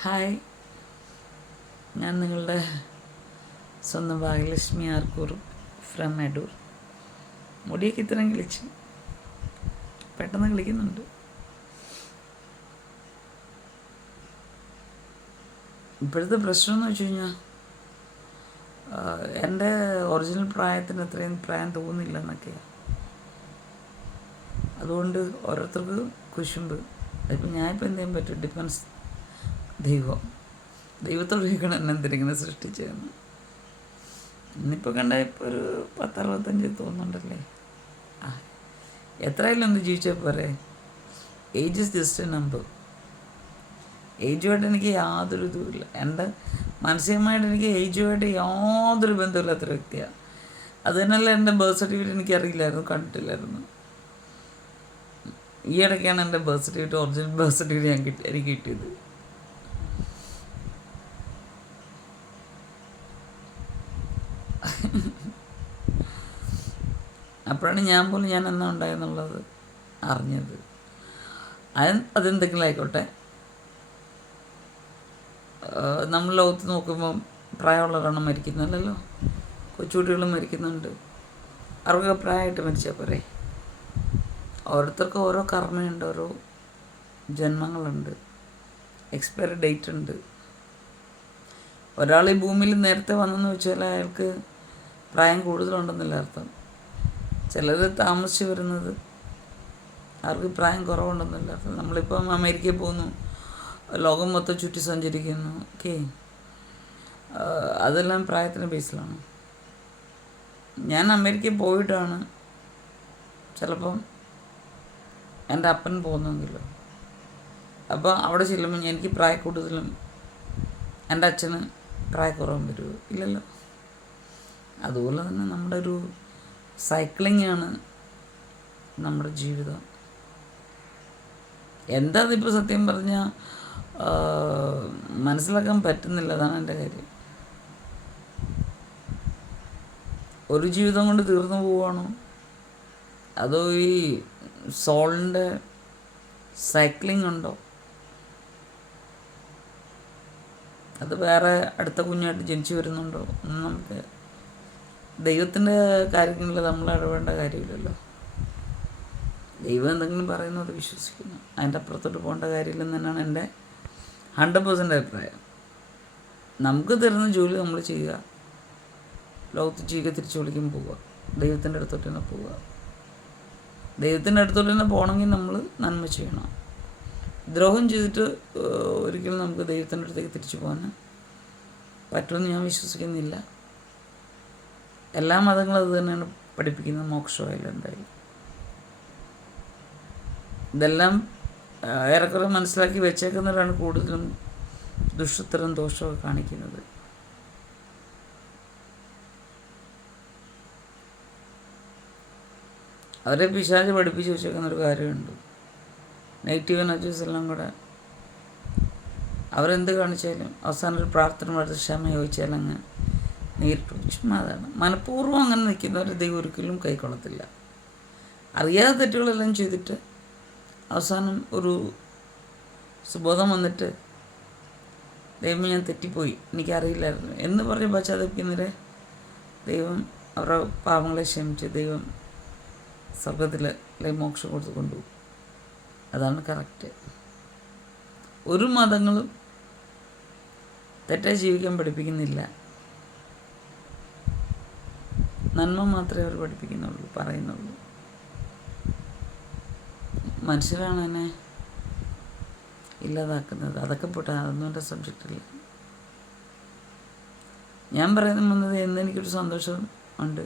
Hi, ഞാൻ നിങ്ങളുടെ സ്വന്തം ഭാഗ്യലക്ഷ്മി ആർക്കൂർ ഫ്രം അടൂർ. മുടിയൊക്കെ ഇത്രയും കിളിച്ച് പെട്ടെന്ന് കിളിക്കുന്നുണ്ട്. ഇപ്പോഴത്തെ പ്രശ്നം എന്ന് വെച്ച് കഴിഞ്ഞാൽ എൻ്റെ ഒറിജിനൽ പ്രായത്തിന് അത്രയും പ്രായം തോന്നുന്നില്ല എന്നൊക്കെയാണ്. അതുകൊണ്ട് ഓരോരുത്തർക്ക് കുശുമ്പ്. അതിപ്പോൾ ഞാനിപ്പോൾ എന്ത് ചെയ്യാൻ പറ്റും? ഡിപ്പെൻസ് ദൈവത്തോട് ചോദിക്കണം എന്നെ എന്തിനിങ്ങനെ സൃഷ്ടിച്ചതെന്ന്. ഇന്നിപ്പോൾ കണ്ട ഇപ്പോൾ ഒരു 10-65 തോന്നുന്നുണ്ടല്ലേ. ആ, എത്രയായാലും ഒന്ന് ജീവിച്ചാൽ പോരെ. Age is just a number. ഏജുമായിട്ട് എനിക്ക് യാതൊരു ഇതുമില്ല. എൻ്റെ മാനസികമായിട്ട് എനിക്ക് ഏജുമായിട്ട് യാതൊരു ബന്ധമില്ലാത്തൊരു വ്യക്തിയാണ്. അത് തന്നെയല്ല, എൻ്റെ ബർത്ത് സർട്ടിഫിക്കറ്റ് എനിക്കറിയില്ലായിരുന്നു, കണ്ടിട്ടില്ലായിരുന്നു. ഈ ഇടയ്ക്കാണ് എൻ്റെ birth certificate, original birth certificate എനിക്ക് കിട്ടിയത്. അപ്പോഴാണ് ഞാൻ എന്നാ ഉണ്ടായെന്നുള്ളത് അറിഞ്ഞത്. അതെന്തെങ്കിലും ആയിക്കോട്ടെ. നമ്മൾ ലോകത്ത് നോക്കുമ്പം പ്രായമുള്ളവരാണ് മരിക്കുന്നില്ലല്ലോ. കൊച്ചുകുട്ടികളും മരിക്കുന്നുണ്ട്. അവർക്കൊക്കെ പ്രായമായിട്ട് മരിച്ചാൽ പോരെ. ഓരോരുത്തർക്കും ഓരോ കർമ്മയുണ്ട്, ഓരോ ജന്മങ്ങളുണ്ട്, എക്സ്പയറി ഡേറ്റ് ഉണ്ട്. ഒരാൾ ഈ ഭൂമിയിൽ നേരത്തെ വന്നെന്ന് വെച്ചാൽ അയാൾക്ക് പ്രായം കൂടുതലുണ്ടെന്നല്ല അർത്ഥം. ചിലർ താമസിച്ച് വരുന്നത് അവർക്ക് പ്രായം കുറവുണ്ടെന്നല്ല അർത്ഥം. നമ്മളിപ്പം അമേരിക്കയിൽ പോകുന്നു, ലോകം മൊത്തം ചുറ്റി സഞ്ചരിക്കുന്നു, ഓക്കെ. അതെല്ലാം പ്രായത്തിൻ്റെ ബേസിലാണ്. ഞാൻ അമേരിക്കയിൽ പോയിട്ടാണ് ചിലപ്പം എൻ്റെ അപ്പൻ പോകുന്നെങ്കിലോ. അപ്പോൾ അവിടെ ചെല്ലുമ്പോൾ എനിക്ക് പ്രായ കൂടുതലും എൻ്റെ അച്ഛന് പ്രായക്കുറവും വരുമോ? ഇല്ലല്ലോ. അതുപോലെ തന്നെ നമ്മുടെ ഒരു സൈക്ലിംഗ് ആണ് നമ്മുടെ ജീവിതം. എന്താ അതിപ്പോൾ സത്യം പറഞ്ഞാൽ മനസ്സിലാക്കാൻ പറ്റുന്നില്ല. അതാണ് എൻ്റെ കാര്യം. ഒരു ജീവിതം കൊണ്ട് തീർന്നു പോവുകയാണോ, അതോ ഈ സോളിൻ്റെ സൈക്ലിംഗ് ഉണ്ടോ? അത് വേറെ അടുത്ത കുഞ്ഞായിട്ട് ജനിച്ചു വരുന്നുണ്ടോ ഒന്നും നമുക്ക് ദൈവത്തിൻ്റെ കാര്യങ്ങളിൽ നമ്മൾ ഇടപെടേണ്ട കാര്യമില്ലല്ലോ. ദൈവം എന്തെങ്കിലും പറയുന്നത് വിശ്വസിക്കുന്നു, അതിൻ്റെ അപ്പുറത്തോട്ട് പോകേണ്ട കാര്യമില്ലെന്ന് തന്നെയാണ് എൻ്റെ 100% അഭിപ്രായം. നമുക്ക് തരുന്ന ജോലി നമ്മൾ ചെയ്യുക, ലോകത്ത് ചെയ്യുക, തിരിച്ചു വിളിക്കും പോവുക, ദൈവത്തിൻ്റെ അടുത്തോട്ട് തന്നെ പോവുക. ദൈവത്തിൻ്റെ അടുത്തോട്ട് തന്നെ പോകണമെങ്കിൽ നമ്മൾ നന്മ ചെയ്യണം. ദ്രോഹം ചെയ്തിട്ട് ഒരിക്കലും നമുക്ക് ദൈവത്തിൻ്റെ അടുത്തേക്ക് തിരിച്ചു പോകാൻ പറ്റുമെന്ന് ഞാൻ വിശ്വസിക്കുന്നില്ല. എല്ലാ മതങ്ങളും അത് തന്നെയാണ് പഠിപ്പിക്കുന്നത്, മോക്ഷമായാലും എന്തായാലും. ഇതെല്ലാം ഏറെക്കുറെ മനസ്സിലാക്കി വെച്ചേക്കുന്നവരാണ് കൂടുതലും ദുഷ്ടത്തരം ദോഷമൊക്കെ കാണിക്കുന്നത്. അവരെ പിശാച് പഠിപ്പിച്ച് വെച്ചേക്കുന്നൊരു കാര്യമുണ്ട്. നെഗറ്റീവ് എനർജീസ് എല്ലാം കൂടെ അവരെന്ത് കാണിച്ചാലും അവസാനം ഒരു പ്രാർത്ഥന നടത്തി ക്ഷമ ചോദിച്ചാൽ അങ്ങ് നേരിട്ട് ചുമ്മാ. അതാണ് മനഃപൂർവ്വം അങ്ങനെ നിൽക്കുന്നവർ ദൈവം ഒരിക്കലും കൈക്കൊള്ളത്തില്ല. അറിയാതെ തെറ്റുകളെല്ലാം ചെയ്തിട്ട് അവസാനം ഒരു സുബോധം വന്നിട്ട് ദൈവം ഞാൻ തെറ്റിപ്പോയി, എനിക്കറിയില്ലായിരുന്നു എന്ന് പറഞ്ഞ് പശ്ചാത്തപിക്കുന്നവരെ ദൈവം അവരുടെ പാപങ്ങളെ ക്ഷമിച്ച് ദൈവം സ്വർഗത്തിൽ അല്ലെങ്കിൽ മോക്ഷം കൊടുത്ത് കൊണ്ടുപോകും. അതാണ് കറക്റ്റ്. ഒരു മതങ്ങളും തെറ്റായി ജീവിക്കാൻ പഠിപ്പിക്കുന്നില്ല. നന്മ മാത്രമേ അവർ പഠിപ്പിക്കുന്നുള്ളൂ, പറയുന്നുള്ളൂ. മനുഷ്യരാണ് എന്നെ ഇല്ലാതാക്കുന്നത്. അതൊക്കെ പോട്ടെ, അതൊന്നും എൻ്റെ സബ്ജക്റ്റില്ല. ഞാൻ പറയുന്നത് എന്നെനിക്കൊരു സന്തോഷം ഉണ്ട്.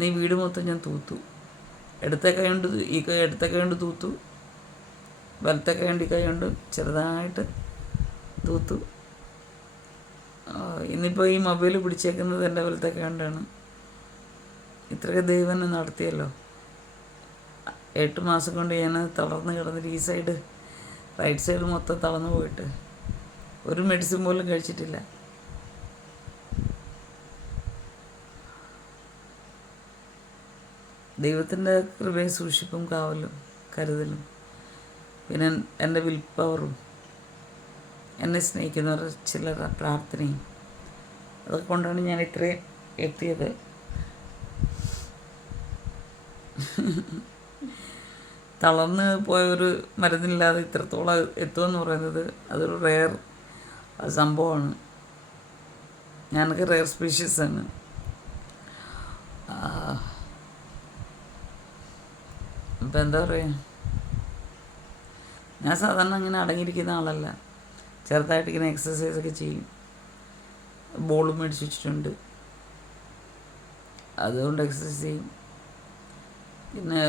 നീ വീട് മൊത്തം ഞാൻ തൂത്തു. എടുത്ത കൈ കൊണ്ട് തൂത്തു, വലത്തെ കൈ കൊണ്ട് ചെറുതായിട്ട് തൂത്തു. ഇന്നിപ്പോൾ ഈ മൊബൈൽ പിടിച്ചേക്കുന്നത് എൻ്റെ വലത്തെ കൈ കൊണ്ടാണ്. ഇത്രയൊക്കെ ദൈവം എന്നെ നടത്തിയല്ലോ. 8 മാസം കൊണ്ട് ഞാൻ തളർന്ന് കിടന്നിട്ട് ഈ സൈഡ് റൈറ്റ് സൈഡ് മൊത്തം തളർന്നു പോയിട്ട് ഒരു മെഡിസിൻ പോലും കഴിച്ചിട്ടില്ല. ദൈവത്തിൻ്റെ കൃപയും സൂക്ഷിപ്പും കാവലും കരുതലും പിന്നെ എൻ്റെ വിൽ പവറും എന്നെ സ്നേഹിക്കുന്നവർ ചിലർ പ്രാർത്ഥനയും, അതൊക്കെ കൊണ്ടാണ് ഞാൻ ഇത്രയും എത്തിയത്. തളർന്ന് പോയൊരു മരുന്നില്ലാതെ ഇത്രത്തോളം എത്തുമെന്ന് പറയുന്നത് അതൊരു റെയർ സംഭവമാണ്. ഞാനൊക്കെ റെയർ സ്പീഷീസാണ്. അപ്പം എന്താ പറയുക, ഞാൻ സാധാരണ അങ്ങനെ അടങ്ങിയിരിക്കുന്ന ആളല്ല. ചെറുതായിട്ട് ഇങ്ങനെ എക്സസൈസൊക്കെ ചെയ്യും. ബോൾ മേടിച്ച് വെച്ചിട്ടുണ്ട്, അതുകൊണ്ട് എക്സസൈസ് ചെയ്യും. പിന്നെ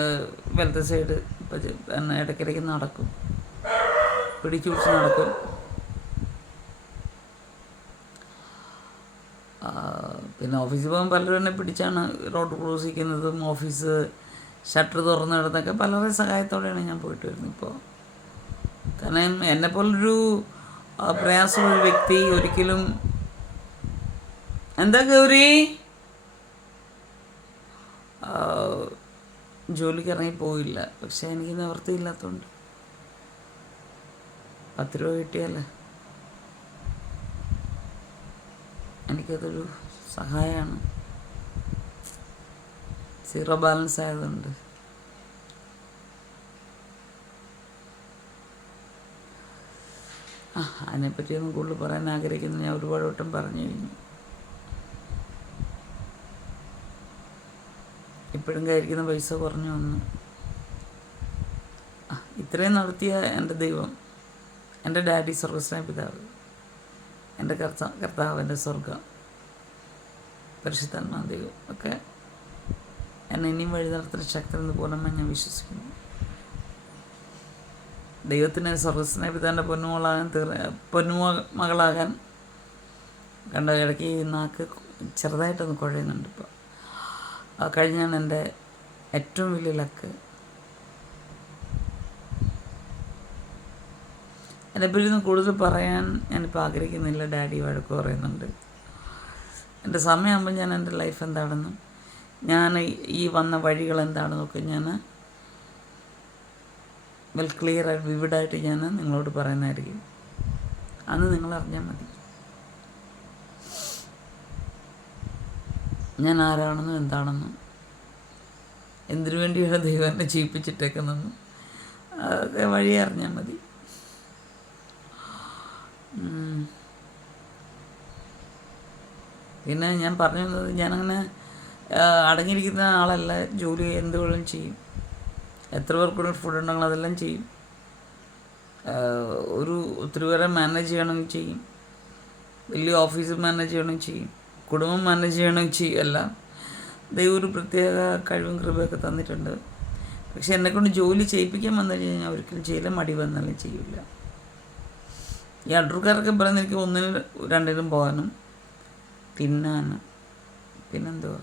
വലത്തെ സൈഡ് ഇപ്പം ഇടയ്ക്കിടയ്ക്ക് നടക്കും, പിടിച്ചു പിടിച്ച് നടക്കും. പിന്നെ ഓഫീസിൽ പോകുമ്പോൾ പലരും എന്നെ പിടിച്ചാണ് റോഡ് ക്രോസ് ചെയ്യുന്നതും ഓഫീസ് ഷട്ടർ തുറന്നിടുന്നതൊക്കെ പലരുടെ സഹായത്തോടെയാണ് ഞാൻ പോയിട്ട് വരുന്നത്. ഇപ്പോൾ കാരണം എന്നെപ്പോലൊരു പ്രയാസമുള്ളൊരു വ്യക്തി ഒരിക്കലും എന്താ ഗൗരി ജോലിക്ക് ഇറങ്ങിപ്പോയില്ല. പക്ഷേ എനിക്ക് നിവൃത്തിയില്ലാത്തതുകൊണ്ട് 10 രൂപ കിട്ടിയാലേ എനിക്കതൊരു സഹായമാണ്. സീറോ ബാലൻസ് ആയതുകൊണ്ട്. അതിനെപ്പറ്റിയൊന്നും കൂടുതൽ പറയാൻ ആഗ്രഹിക്കുന്നു. ഞാൻ ഒരുപാട് വട്ടം പറഞ്ഞു കഴിഞ്ഞു. ഇപ്പോഴും കയ്യിരിക്കുന്ന പൈസ കുറഞ്ഞു വന്നു. ഇത്രയും നടത്തിയ എൻ്റെ ദൈവം, എൻ്റെ ഡാഡി സ്വർഗസ്നായ പിതാവ്, എൻ്റെ കർത്താവ്, എൻ്റെ സ്വർഗം, പരിശുദ്ധാത്മാ ദൈവം ഒക്കെ എന്നെ ഇനിയും വഴി നടത്തുന്ന ശക്തരെന്ന് പൂർണ്ണമായി ഞാൻ വിശ്വസിക്കുന്നു. ദൈവത്തിന് സ്വർഗസ്നായ പിതാവിൻ്റെ പൊന്നുമകളാകാൻ കണ്ട ഇടയ്ക്ക് ഈ നാക്ക് ചെറുതായിട്ടൊന്ന് കുഴയുന്നുണ്ട്. ഇപ്പോൾ കഴിഞ്ഞാണ് എൻ്റെ ഏറ്റവും വലിയ ലക്ക്. എന്നെപ്പറ്റി കൂടുതൽ പറയാൻ ഞാനിപ്പോൾ ആഗ്രഹിക്കുന്നില്ല. ഡാഡി വഴക്ക് പറയുന്നുണ്ട്. എൻ്റെ സമയമാകുമ്പോൾ ഞാൻ എൻ്റെ ലൈഫ് എന്താണെന്നും ഞാൻ ഈ വന്ന വഴികൾ എന്താണെന്നൊക്കെ ഞാൻ ക്ലിയറായിട്ട് വിവിഡായിട്ട് ഞാൻ നിങ്ങളോട് പറയുന്നതായിരിക്കും. അന്ന് നിങ്ങൾ അറിഞ്ഞാൽ മതി ഞാൻ ആരാണെന്നും എന്താണെന്നും എന്തിനു വേണ്ടിയാണ് ദൈവം എന്നെ ജീവിപ്പിച്ചിട്ടേക്കുന്നതെന്നും അതൊക്കെ വഴി അറിഞ്ഞാൽ മതി. പിന്നെ ഞാൻ പറഞ്ഞു തന്നത്, ഞാനങ്ങനെ അടങ്ങിയിരിക്കുന്ന ആളല്ല. ജോലി എന്ത് വേണം ചെയ്യും. എത്ര പേർക്കുള്ള ഫുഡ് ഉണ്ടെങ്കിൽ അതെല്ലാം ചെയ്യും. ഒത്തിരി പേരെ മാനേജ് ചെയ്യണമെങ്കിൽ ചെയ്യും. വലിയ ഓഫീസ് മാനേജ് ചെയ്യണമെങ്കിൽ ചെയ്യും. കുടുംബം മാനേജ് ചെയ്യണമെങ്കിൽ ചെയ്യും. എല്ലാം ദൈവം ഒരു പ്രത്യേക കഴിവും കൃപയൊക്കെ തന്നിട്ടുണ്ട്. പക്ഷെ എന്നെക്കൊണ്ട് ജോലി ചെയ്യിപ്പിക്കാൻ വന്നു കഴിഞ്ഞാൽ ഞാൻ ഒരിക്കലും ചെയ്യില്ല. മടി വന്നാലും ചെയ്യില്ല. ഈ അടൂർക്കാരൊക്കെ പറയുന്നത് എനിക്ക് 1-നും 2-നും പോകാനും തിന്നാനും പിന്നെന്തുവാ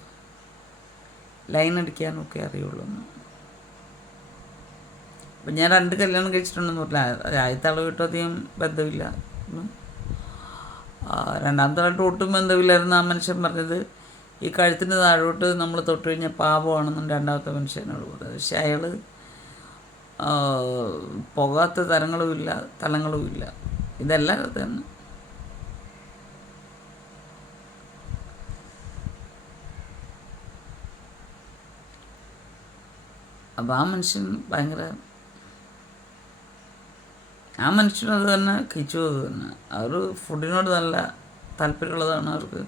ലൈൻ അടിക്കാനും ഒക്കെ അറിയുള്ളൂ. അപ്പം ഞാൻ 2 കല്യാണം കഴിച്ചിട്ടുണ്ടെന്ന് പറഞ്ഞില്ല. ആദ്യത്തെ ആളുമായിട്ടും അധികം ബന്ധമില്ല. രണ്ടാമത്തെ ആളായിട്ട് ഒട്ടും ബന്ധമില്ലായിരുന്നു. ആ മനുഷ്യൻ പറഞ്ഞത് ഈ കഴുത്തിന് താഴോട്ട് നമ്മൾ തൊട്ട് കഴിഞ്ഞാൽ പാപമാണെന്നും രണ്ടാമത്തെ മനുഷ്യനോട് പറഞ്ഞത്. പക്ഷെ അയാൾ പോകാത്ത തരങ്ങളുമില്ല തലങ്ങളുമില്ല. ഇതെല്ലാം തന്നെ. അപ്പോൾ ആ മനുഷ്യൻ ഭയങ്കര, ആ മനുഷ്യനും അത് തന്നെ, കിച്ചു അത് തന്നെ. അവർ ഫുഡിനോട് നല്ല താല്പര്യമുള്ളതാണ് അവർക്ക്.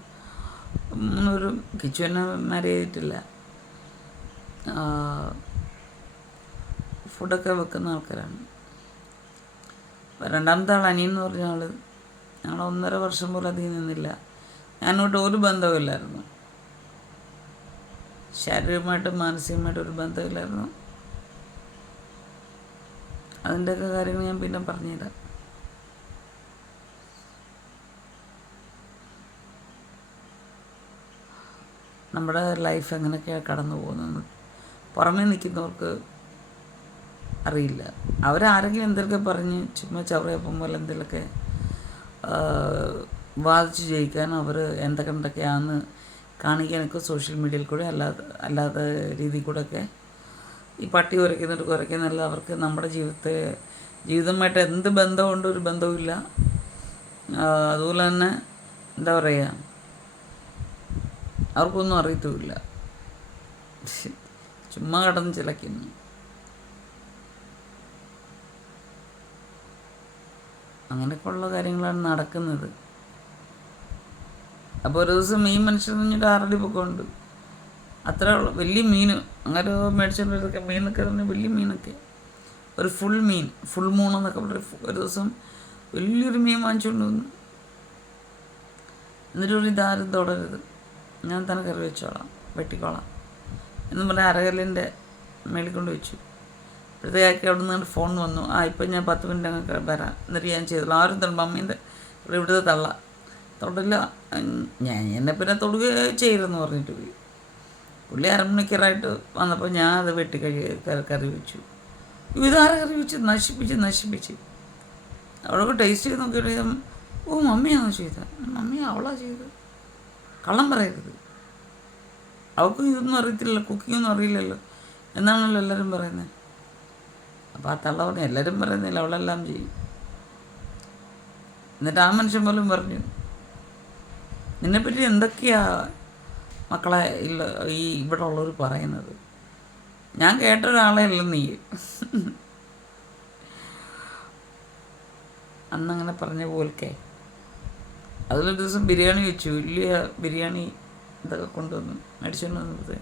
ഒരു കിച്ചു എന്നെ മാരേജ് ചെയ്തിട്ടില്ല. ഫുഡൊക്കെ വെക്കുന്ന ആൾക്കാരാണ്. രണ്ടാമത്തെ ആൾ അനിയൻ എന്ന് പറഞ്ഞ ആൾ ഞങ്ങൾ 1.5 വർഷം പോലും അധികം നിന്നില്ല. ഞാനോട്ട് ഒരു ബന്ധവുമില്ലായിരുന്നു. ശാരീരികമായിട്ടും മാനസികമായിട്ടും ഒരു ബന്ധമില്ലായിരുന്നു. അതിൻ്റെയൊക്കെ കാര്യങ്ങൾ ഞാൻ പിന്നെ പറഞ്ഞുതരാം. നമ്മുടെ ലൈഫ് എങ്ങനെയൊക്കെയാണ് കടന്നു പോകുന്നത് പുറമേ നിൽക്കുന്നവർക്ക് അറിയില്ല. അവരാരെങ്കിലും എന്തെങ്കിലുമൊക്കെ പറഞ്ഞ് ചുമ്മാ ചവറയപ്പം പോലെ എന്തെങ്കിലുമൊക്കെ വാദിച്ച് ജയിക്കാൻ അവർ എന്തൊക്കെയാണെന്ന് കാണിക്കാനൊക്കെ സോഷ്യൽ മീഡിയയിൽ കൂടെ അല്ലാത്ത രീതിയിൽ കൂടെയൊക്കെ ഈ പട്ടി കുരയ്ക്കുന്നില്ല. അവർക്ക് നമ്മുടെ ജീവിതമായിട്ട് എന്ത് ബന്ധമുണ്ട്? ഒരു ബന്ധവുമില്ല. അതുപോലെ തന്നെ എന്താ പറയുക, അവർക്കൊന്നും അറിയത്തുമില്ല, ചുമ്മാ കിടന്ന് ചിലയ്ക്കുന്നു. അങ്ങനെയൊക്കെയുള്ള കാര്യങ്ങളാണ് നടക്കുന്നത്. അപ്പോൾ ഒരു ദിവസം മീൻ മനുഷ്യൻ പറഞ്ഞിട്ട് 6 അടി പൊക്കമുണ്ട്, അത്ര വലിയ മീൻ അങ്ങനെ മേടിച്ചുകൊണ്ടിരുന്നൊക്കെ മീനൊക്കെ പറഞ്ഞാൽ വലിയ മീനൊക്കെ, ഒരു ഫുൾ മീൻ, ഫുൾ മൂണെന്നൊക്കെ പറയും. ഒരു ദിവസം വലിയൊരു മീൻ വാങ്ങിച്ചുകൊണ്ട് വന്നു. എന്നിട്ടൊരു ഇതാരും തുടരുത്, ഞാൻ തന്നെ കറി വെച്ചോളാം, വെട്ടിക്കോളാം എന്ന് പറഞ്ഞാൽ അരകല്ലിൻ്റെ മേളിൽ കൊണ്ട് വെച്ചു. അപ്പോഴത്തേക്ക് അവിടെ നിന്ന് ഫോൺ വന്നു, ഇപ്പം ഞാൻ 10 മിനിറ്റ് അങ്ങ് വരാം. എന്നിട്ട് ഞാൻ ചെയ്തോളാം. ആരും തള്ളും, അമ്മേൻ്റെ ഇവിടുത്തെ തൊടില്ല, ഞാൻ എന്നെ പിന്നെ തൊടുക ചെയ്തെന്ന് പറഞ്ഞിട്ട് പോയി. പുള്ളി അരമണിക്കൂറായിട്ട് വന്നപ്പോൾ ഞാൻ അത് വെട്ടി കറി വെച്ചു. ഇതാരെ കറി വെച്ച് നശിപ്പിച്ച് അവളൊക്കെ ടേസ്റ്റ് ചെയ്ത് നോക്കിയിട്ട്, മമ്മിയാണോ ചെയ്തത്? മമ്മി അവളാ ചെയ്തത്, കള്ളം പറയരുത്, അവൾക്കും ഇതൊന്നും അറിയത്തില്ലല്ലോ, കുക്കിങ്ങൊന്നും അറിയില്ലല്ലോ എന്നാണല്ലോ എല്ലാവരും പറയുന്നത്. അപ്പോൾ ആ തള്ള പറഞ്ഞു, എല്ലാവരും പറയുന്നില്ല, അവളെല്ലാം ചെയ്യും. എന്നിട്ട് ആ മനുഷ്യൻ പോലും പറഞ്ഞു, നിന്നെപ്പറ്റി എന്തൊക്കെയാ മക്കളെ ഈ ഇവിടെ ഉള്ളവർ പറയുന്നത്, ഞാൻ കേട്ട ഒരാളെ അല്ല നീ. അന്നങ്ങനെ പറഞ്ഞ പോലൊക്കെ അതിലൊരു ദിവസം ബിരിയാണി വെച്ചു, വലിയ ബിരിയാണി ഇതൊക്കെ കൊണ്ടുവന്നു മേടിച്ചുകൊണ്ട് വന്നത്.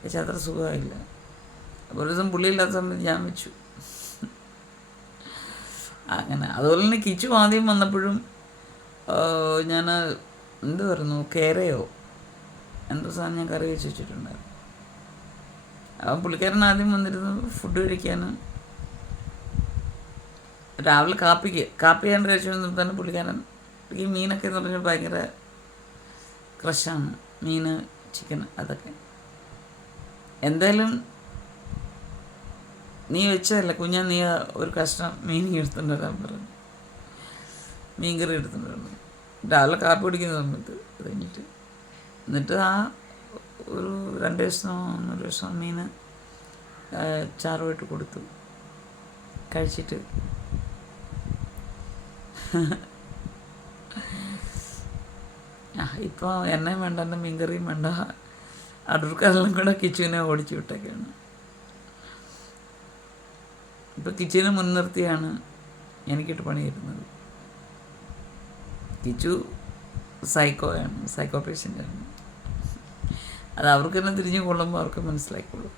പക്ഷെ അത്ര സുഖമായില്ല. അപ്പോൾ ഒരു ദിവസം പുള്ളിയില്ലാത്ത സമയത്ത് ഞാൻ വെച്ചു. അങ്ങനെ അതുപോലെ തന്നെ കിച്ചു ആദ്യം വന്നപ്പോഴും ഞാൻ എന്തുവായിരുന്നു, കേരയോ എന്തോ സാധനം ഞാൻ കറി വെച്ച് വെച്ചിട്ടുണ്ടായിരുന്നു. അപ്പം പുള്ളിക്കാരൻ ആദ്യം വന്നിരുന്നു ഫുഡ് കഴിക്കാനും. രാവിലെ കാപ്പി ചെയ്യാൻ കഴിച്ചു തന്നെ പുള്ളിക്കാരൻ ഈ മീനൊക്കെ എന്ന് പറഞ്ഞാൽ ഭയങ്കര ക്രഷാണ്, മീൻ, ചിക്കൻ, അതൊക്കെ. എന്തായാലും നീ വെച്ചതല്ല കുഞ്ഞാ, നീ ഒരു കഷ്ണം മീൻ എടുത്തുകൊണ്ട് വരാൻ പറഞ്ഞു, മീൻ കറി എടുത്തുകൊണ്ട് വരണം രാവിലെ കാപ്പി കുടിക്കുന്ന സമയത്ത്. അത് കഴിഞ്ഞിട്ട് എന്നിട്ട് ആ ഒരു 2 ദിവസം 1 ദിവസം മീൻ ചാറുമായിട്ട് കൊടുത്തു. കഴിച്ചിട്ട് ഇപ്പോൾ എണ്ണയും വേണ്ട, എൻ്റെ മീൻകറിയും വേണ്ട, അടൂർക്കാരെല്ലാം കൂടെ കിച്ചുവിനെ ഓടിച്ചു വിട്ടൊക്കെയാണ്. ഇപ്പം കിച്ചുവിനെ മുൻനിർത്തിയാണ് എനിക്കിട്ട് പണി തരുന്നത്. കിച്ചു സൈക്കോ പേഷ്യൻ്റാണ്. അത് അവർക്ക് തന്നെ തിരിഞ്ഞു കൊള്ളുമ്പോൾ അവർക്ക് മനസ്സിലായിക്കോളും.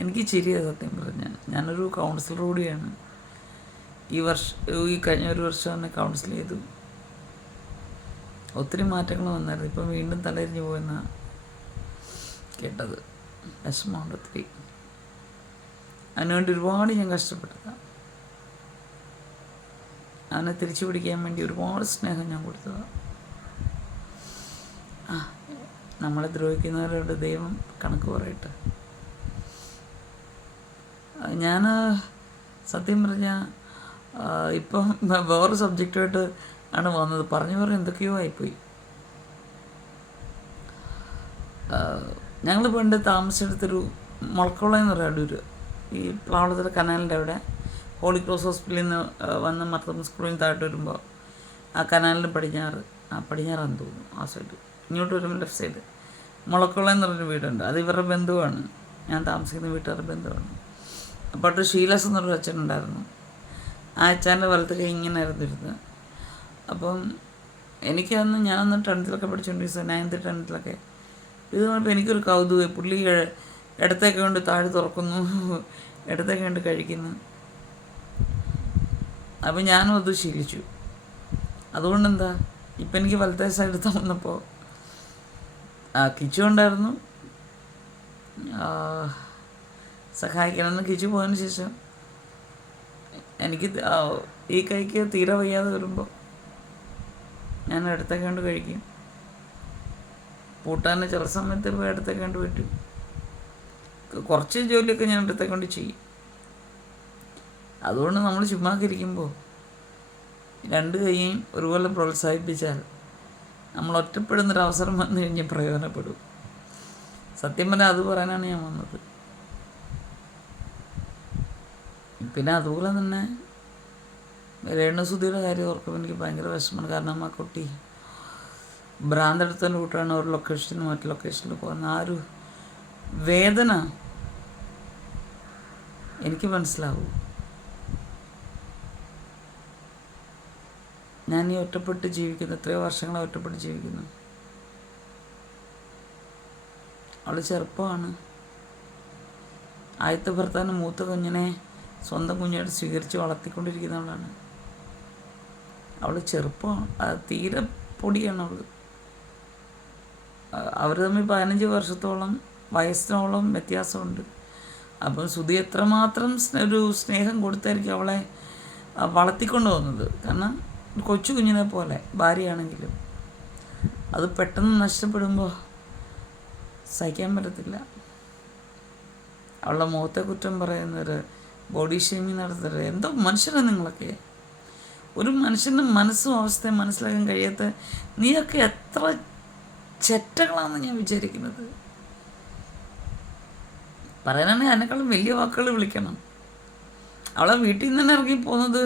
എനിക്ക് ചിരിയാണ് സത്യം പറഞ്ഞാൽ. ഞാനൊരു കൗൺസിലർ കൂടിയാണ്. ഈ കഴിഞ്ഞ ഒരു വർഷം തന്നെ കൗൺസിൽ ചെയ്തു. ഒത്തിരി മാറ്റങ്ങൾ വന്നായിരുന്നു. ഇപ്പം വീണ്ടും തലരിഞ്ഞു പോയെന്നാണ് കേട്ടത്. വിഷമമുണ്ട് ഒത്തിരി. അതിനുവേണ്ടി ഒരുപാട് ഞാൻ കഷ്ടപ്പെട്ടതാണ്. അവനെ തിരിച്ചു പിടിക്കാൻ വേണ്ടി ഒരുപാട് സ്നേഹം ഞാൻ കൊടുത്തതാണ്. നമ്മളെ ദ്രോഹിക്കുന്നവരോട് ദൈവം കണക്ക് പറയട്ടെ. ഞാൻ സത്യം പറഞ്ഞാൽ ഇപ്പം വേറെ സബ്ജക്റ്റുമായിട്ട് ആണ് വന്നത്. പറഞ്ഞു എന്തൊക്കെയോ ആയിപ്പോയി. ഞങ്ങൾ പണ്ട് താമസിച്ചെടുത്തൊരു മുളക്കുളം എന്ന് പറയാം, അടൂർ, ഈ പ്ലാവളത്തിലെ കനാലിൻ്റെ അവിടെ, ഹോളി ക്രോസ് ഹോസ്പിറ്റലിൽ നിന്ന് വന്ന് മർത്തം സ്കൂളിൽ നിന്ന് താഴോട്ട് വരുമ്പോൾ ആ കനാലിൻ്റെ പടിഞ്ഞാറാന്ന് തോന്നുന്നു, ആ സൈഡ് ഇങ്ങോട്ട് വരുമ്പോൾ ലെഫ്റ്റ് സൈഡ് മുളക്കുളം എന്ന് പറഞ്ഞൊരു വീടുണ്ട്. അത് ഇവരുടെ ബന്ധുവാണ്, ഞാൻ താമസിക്കുന്ന വീട്ടുകാരുടെ ബന്ധുവാണ്. അപ്പോൾ അവിടെ ഷീലാസ് എന്നൊരു അച്ഛനുണ്ടായിരുന്നു. ആ അച്ഛൻ്റെ വലത്ത് കൈ ഇങ്ങനെ ആയിരുന്നു ഇരുന്നത്. അപ്പം എനിക്കന്ന് ഞാനന്ന് 10th പഠിച്ചുകൊണ്ടിരിക്കുക, 9th 10th ഇത് പറഞ്ഞപ്പോൾ എനിക്കൊരു കൗതുകം. പുള്ളി ഇടത്തേക്ക് കൊണ്ട് താഴെ തുറക്കുന്നു, ഇടത്തേക്ക് കൊണ്ട് കഴിക്കുന്നു. അപ്പം ഞാനും അത് ശീലിച്ചു. അതുകൊണ്ടെന്താ ഇപ്പം എനിക്ക് വലത്തെ സൈഡ് വന്നപ്പോൾ കിച്ചു ഉണ്ടായിരുന്നു സഹായിക്കണമെന്ന്. കിച്ചു പോയതിന് ശേഷം എനിക്ക് ഈ കൈക്ക് തീരെ വയ്യാതെ വരുമ്പോൾ ഞാൻ ഇടത്തേക്ക് കൊണ്ട് കഴിക്കും. പൂട്ടാൻ ചില സമയത്ത് ഇപ്പോൾ ഇടത്തേക്ക് കൊണ്ട് പറ്റും. കുറച്ച് ജോലിയൊക്കെ ഞാൻ ഇടത്തേക്ക് കൊണ്ട് ചെയ്യും. അതുകൊണ്ട് നമ്മൾ ചുമ്മാക്കിരിക്കുമ്പോൾ 2 കൈയും ഒരുപോലെ പ്രോത്സാഹിപ്പിച്ചാൽ നമ്മൾ ഒറ്റപ്പെടുന്നൊരവസരം വന്നു കഴിഞ്ഞാൽ പ്രയോജനപ്പെടും. സത്യം പറഞ്ഞാൽ അത് പറയാനാണ് ഞാൻ വന്നത്. പിന്നെ അതുപോലെ തന്നെ രേണുസുധിയുടെ കാര്യം ഓർക്കുമ്പോൾ എനിക്ക് ഭയങ്കര വിഷമമാണ്. കാരണം ആ കുട്ടി ഭ്രാന്തെടുത്തതിൻ്റെ കൂട്ടാണ് ഒരു ലൊക്കേഷനിൽ മറ്റു ലൊക്കേഷനിൽ പോകുന്ന ആ ഒരു വേദന എനിക്ക് മനസ്സിലാവും. ഞാൻ ഈ ഒറ്റപ്പെട്ട് ജീവിക്കുന്നു, എത്രയോ വർഷങ്ങളെ ഒറ്റപ്പെട്ട് ജീവിക്കുന്നു. അവൾ ചെറുപ്പമാണ്. ആദ്യത്തെ ഭർത്താവിന് മൂത്ത കുഞ്ഞിനെ സ്വന്തം കുഞ്ഞായിട്ട് സ്വീകരിച്ച് വളർത്തിക്കൊണ്ടിരിക്കുന്നവളാണ്. അവൾ ചെറുപ്പമാണ്, തീരെ പൊടിയാണ് അവൾ. അവർ തമ്മിൽ 15 വർഷത്തോളം വയസ്സിനോളം വ്യത്യാസമുണ്ട്. അപ്പം സുധി എത്രമാത്രം ഒരു സ്നേഹം കൊടുത്തായിരിക്കും അവളെ വളർത്തിക്കൊണ്ട് പോകുന്നത്. കാരണം കൊച്ചു കുഞ്ഞിനെ പോലെ ഭാര്യയാണെങ്കിലും അത് പെട്ടെന്ന് നഷ്ടപ്പെടുമ്പോൾ സഹിക്കാൻ പറ്റത്തില്ല. അവളുടെ മുഖത്തെ കുറ്റം പറയുന്നവർ, ബോഡി ഷേമിങ് നടത്തുന്നവർ, എന്തോ മനുഷ്യരാണ് നിങ്ങളൊക്കെ. ഒരു മനുഷ്യൻ്റെ മനസ്സും അവസ്ഥയും മനസ്സിലാക്കാൻ കഴിയാത്ത നീയൊക്കെ എത്ര ചെറ്റകളാണെന്ന് ഞാൻ വിചാരിക്കുന്നത്. പറയാനാണെങ്കിൽ അതിനേക്കാളും വലിയ വാക്കുകൾ വിളിക്കണം. അവളെ വീട്ടിൽ നിന്ന് തന്നെ ഇറങ്ങി പോകുന്നത്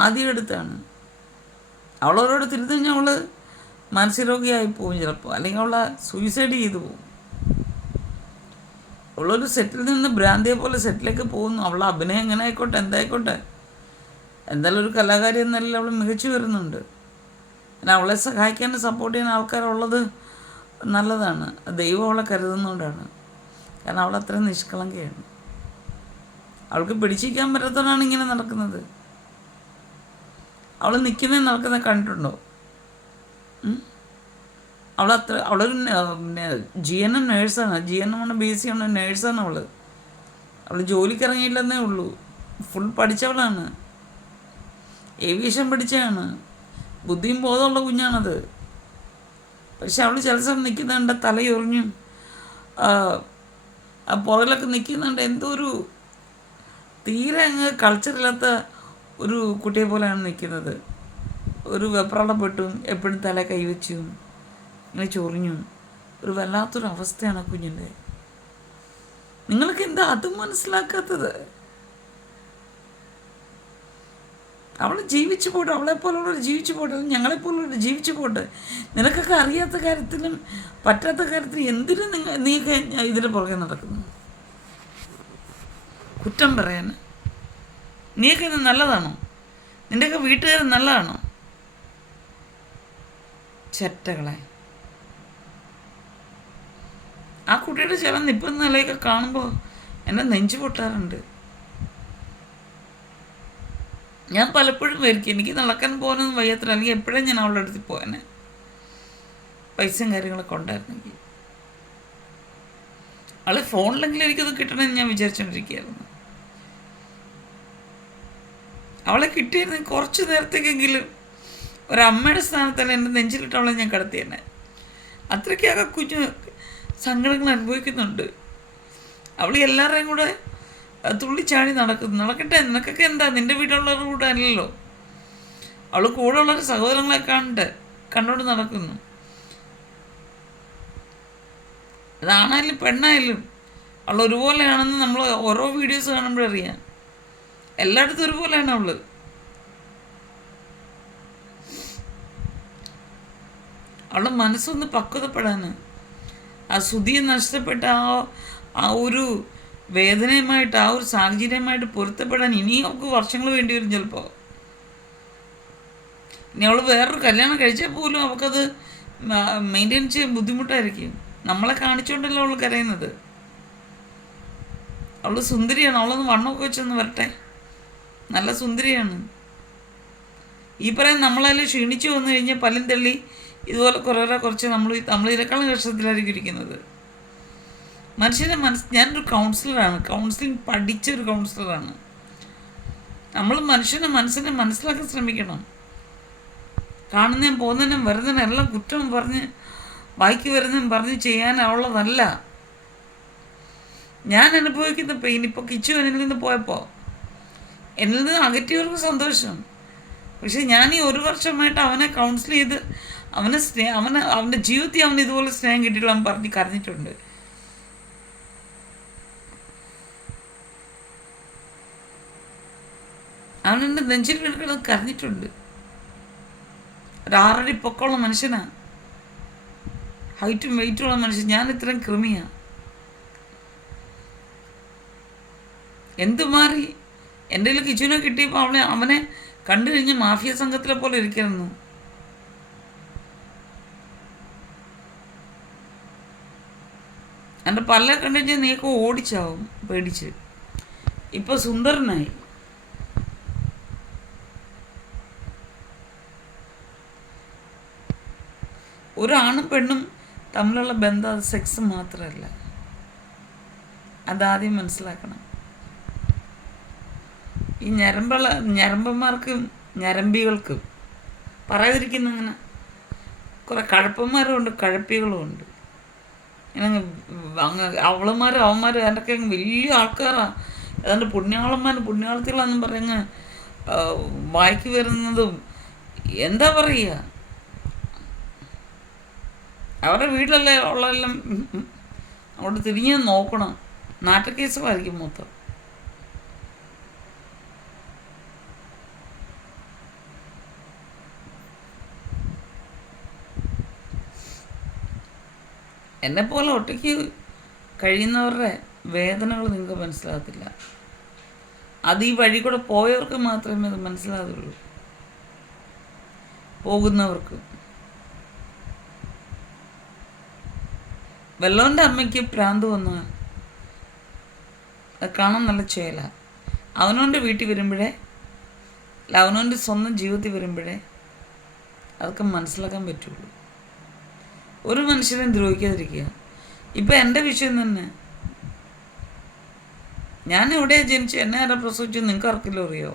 ആദ്യം എടുത്താണ്. അവളോരോട് തിരിഞ്ഞു കഴിഞ്ഞാൽ അവൾ മാനസികരോഗിയായി പോകും ചിലപ്പോൾ, അല്ലെങ്കിൽ അവളെ സൂയിസൈഡ് ചെയ്തു പോകും. അവളൊരു സെറ്റിൽ നിന്ന് ഭ്രാന്തിയെ പോലെ സെറ്റിലേക്ക് പോകുന്നു. അവളെ അഭിനയം എങ്ങനെ ആയിക്കോട്ടെ, എന്തായിക്കോട്ടെ, എന്തായാലും ഒരു കലാകാരി എന്നല്ല അവൾ മികച്ചു വരുന്നുണ്ട്. പിന്നെ അവളെ സഹായിക്കാനും സപ്പോർട്ട് ചെയ്യാൻ ആൾക്കാരുള്ളത് നല്ലതാണ്. ദൈവം അവളെ കരുതുന്നതുകൊണ്ടാണ്. കാരണം അവൾ അത്രയും നിഷ്കളങ്കയാണ്. അവൾക്ക് പിടിച്ചിരിക്കാൻ പറ്റാത്തവരാണ് ഇങ്ങനെ നടക്കുന്നത്. അവൾ നടക്കുന്നത് കണ്ടിട്ടുണ്ടോ? അവളൊരു GNM നേഴ്സാണ്. GNM BC ആണ്, നേഴ്സാണ് അവൾ. അവൾ ജോലിക്ക് ഇറങ്ങിയില്ലെന്നേ ഉള്ളൂ. ഫുൾ പഠിച്ചവളാണ്, ഏവിയേഷൻ പഠിച്ചതാണ്, ബുദ്ധിയും ബോധമുള്ള കുഞ്ഞാണത്. പക്ഷെ അവൾ ചില സമയം നിൽക്കുന്നുണ്ട് തലയൊറിഞ്ഞും പുറകിലൊക്കെ നിൽക്കുന്നുണ്ട്. എന്തോ ഒരു തീരെ അങ്ങ് കൾച്ചറില്ലാത്ത ഒരു കുട്ടിയെ പോലെയാണ് നിൽക്കുന്നത്. ഒരു വെപ്രാളപ്പെട്ടും എപ്പോഴും തല കൈവച്ചും ഇങ്ങനെ ചൊറിഞ്ഞും ഒരു വല്ലാത്തൊരു അവസ്ഥയാണ് കുഞ്ഞിൻ്റെ. നിങ്ങൾക്ക് എന്താ അതും മനസ്സിലാക്കാത്തത്? അവൾ ജീവിച്ചു പോട്ടെ, അവളെപ്പോലുള്ളവർ ജീവിച്ചു പോട്ടെ, ഞങ്ങളെപ്പോലുള്ളവർ ജീവിച്ചു പോട്ടെ. നിനക്കൊക്കെ അറിയാത്ത കാര്യത്തിലും പറ്റാത്ത കാര്യത്തിലും എന്തിനും നീയൊക്കെ ഇതിന് പുറകെ നടക്കുന്നു? കുറ്റം പറയാൻ നീയൊക്കെ ഇത് നല്ലതാണോ? നിൻ്റെയൊക്കെ വീട്ടുകാർ നല്ലതാണോ? ചെറ്റകളെ. ആ കുട്ടിയുടെ ചില നിപ്പും നിലയൊക്കെ കാണുമ്പോൾ എന്നെ നെഞ്ചു പൊട്ടാറുണ്ട്. ഞാൻ പലപ്പോഴും വരിക്കും എനിക്ക് നടക്കാൻ പോകാനൊന്നും വയ്യാത്ര, അല്ലെങ്കിൽ എപ്പോഴും ഞാൻ അവളുടെ അടുത്ത് പോകാനെ, പൈസയും കാര്യങ്ങളൊക്കെ ഉണ്ടായിരുന്നെങ്കിൽ. അവളെ ഫോണിലെങ്കിലും എനിക്കത് കിട്ടണമെന്ന് ഞാൻ വിചാരിച്ചുകൊണ്ടിരിക്കുകയായിരുന്നു. അവളെ കിട്ടിയിരുന്നെങ്കിൽ കുറച്ച് നേരത്തേക്കെങ്കിലും ഒരമ്മയുടെ സ്ഥാനത്തല്ല എൻ്റെ നെഞ്ചിലിട്ട് അവളെ ഞാൻ കടത്തി തന്നെ. അത്രയ്ക്കൊക്കെ കുഞ്ഞു സങ്കടങ്ങൾ അനുഭവിക്കുന്നുണ്ട്. അവൾ എല്ലാവരുടെയും കൂടെ തുള്ളിച്ചാടി നടക്കട്ടെ. നിനക്കൊക്കെ എന്താ, നിൻ്റെ വീട്ടിലുള്ളവരുടെ കൂടെ അല്ലല്ലോ. അവൾ കൂടെ ഉള്ളൊരു സഹോദരങ്ങളെ കണ്ടോണ്ട് നടക്കുന്നു. അതാണായാലും പെണ്ണായാലും അവൾ ഒരുപോലെയാണെന്ന് നമ്മൾ ഓരോ വീഡിയോസ് കാണുമ്പോഴറിയാം. എല്ലായിടത്തും ഒരുപോലെയാണ് അവൾ. അവളുടെ മനസ്സൊന്ന് പക്വതപ്പെടാൻ, ആ സുധിയെ നഷ്ടപ്പെട്ട ആ ഒരു വേദനയുമായിട്ട്, ആ ഒരു സാഹചര്യമായിട്ട് പൊരുത്തപ്പെടാൻ ഇനിയും അവൾക്ക് വർഷങ്ങൾ വേണ്ടി വരും ചിലപ്പോൾ. ഇനി അവൾ വേറൊരു കല്യാണം കഴിച്ചാൽ പോലും അവൾക്കത് മെയിൻറ്റെയിൻ ചെയ്യാൻ ബുദ്ധിമുട്ടായിരിക്കും. നമ്മളെ കാണിച്ചുകൊണ്ടല്ലോ അവൾ കരയുന്നത്. അവൾ സുന്ദരിയാണ്. അവളൊന്ന് വണ്ണമൊക്കെ വെച്ചൊന്ന് വരട്ടെ, നല്ല സുന്ദരിയാണ്. ഈ പറയാൻ നമ്മളതിൽ ക്ഷീണിച്ചു വന്നു കഴിഞ്ഞാൽ പല്ലും തള്ളി ഇതുപോലെ കുറച്ച് നമ്മൾ ഇതിനേക്കാളും കഷ്ടത്തിലായിരിക്കും ഇരിക്കുന്നത്. മനുഷ്യൻ്റെ ഞാനൊരു കൗൺസിലറാണ്, കൗൺസിലിംഗ് പഠിച്ചൊരു കൗൺസിലറാണ്. നമ്മൾ മനുഷ്യൻ്റെ മനസ്സിനെ മനസ്സിലാക്കാൻ ശ്രമിക്കണം. കാണുന്നതും പോകുന്നതിനും വരുന്നതിനും എല്ലാം കുറ്റം പറഞ്ഞ് ബാക്കി വരുന്നതും പറഞ്ഞ് ചെയ്യാനുള്ളതല്ല. ഞാൻ അനുഭവിക്കുന്ന പെയിൻ ഇപ്പോൾ കിച്ചു എന്നിൽ നിന്ന് പോയപ്പോൾ എന്നിൽ നിന്ന് അകറ്റിയവർക്ക് സന്തോഷം. പക്ഷെ ഞാൻ ഈ 1 വർഷമായിട്ട് അവനെ കൗൺസിൽ ചെയ്ത് അവൻ്റെ ജീവിതത്തിൽ അവന് ഇതുപോലെ സ്നേഹം കിട്ടിയിട്ടുള്ള അവൻ പറഞ്ഞ് കരഞ്ഞിട്ടുണ്ട്. അവൻ എൻ്റെ നെഞ്ചിൽ കിടക്കുന്നത് കരഞ്ഞിട്ടുണ്ട്. ഒരു 6 അടി പൊക്കമുള്ള മനുഷ്യനാണ്, ഹൈറ്റും വെയിറ്റുള്ള മനുഷ്യൻ. ഞാൻ ഇത്രയും കൃമിയാണ്. എന്ത് മാറി? എൻ്റെ കയ്യിൽ കിച്ചുവിനെ കിട്ടിയപ്പോൾ അവനെ കണ്ടു കഴിഞ്ഞ് മാഫിയ സംഘത്തിലെ പോലെ ഇരിക്കുന്നു. എൻ്റെ പല്ല കണ്ടു കഴിഞ്ഞാൽ നീയൊക്കെ ഓടിച്ചാവും പേടിച്ച്. ഇപ്പോൾ സുന്ദരനായി. ഒരാണും പെണ്ണും തമ്മിലുള്ള ബന്ധം അത് സെക്സ് മാത്രമല്ല, അതാദ്യം മനസ്സിലാക്കണം. ഈ ഞരമ്പന്മാർക്കും ഞരമ്പികൾക്കും പറയാതിരിക്കുന്ന അങ്ങനെ കുറേ കഴപ്പന്മാരും ഉണ്ട്, കഴപ്പികളും ഉണ്ട്. ഇങ്ങനെ അവളുമാരും അവന്മാരും അതിൻ്റെയൊക്കെ വലിയ ആൾക്കാരാണ്. ഏതാണ്ട് പുണ്യാളത്തികളെന്നും പറഞ്ഞ് വായിക്ക് വരുന്നതും എന്താ പറയുക, അവരുടെ വീട്ടിലല്ലേ ഉള്ളതെല്ലാം അങ്ങോട്ട് തിരിഞ്ഞ് നോക്കണം. നാട്ടുകേസുമായിരിക്കും മൊത്തം. എന്നെപ്പോലെ ഒറ്റയ്ക്ക് കഴിയുന്നവരുടെ വേദനകൾ നിങ്ങൾക്ക് മനസ്സിലാകത്തില്ല. അത് ഈ വഴി കൂടെ പോയവർക്ക് മാത്രമേ അത് മനസ്സിലാകുള്ളൂ, പോകുന്നവർക്ക്. വല്ലവൻ്റെ അമ്മയ്ക്ക് ഭ്രാന്ത് വന്നാൽ അത് കാണാൻ നല്ല ചേല. അവനവൻ്റെ വീട്ടിൽ വരുമ്പോഴേ, അവനവൻ്റെ സ്വന്തം ജീവിതത്തിൽ വരുമ്പോഴേ അതൊക്കെ മനസ്സിലാക്കാൻ പറ്റുള്ളൂ. ഒരു മനുഷ്യനെ ദ്രോഹിക്കാതിരിക്കുക. ഇപ്പം എൻ്റെ വിഷയം തന്നെ, ഞാൻ എവിടെയാണ് ജനിച്ചു, എന്നെ ആരാ പ്രസവിച്ചു, നിങ്ങൾക്ക് ആർക്കെങ്കിലും അറിയോ?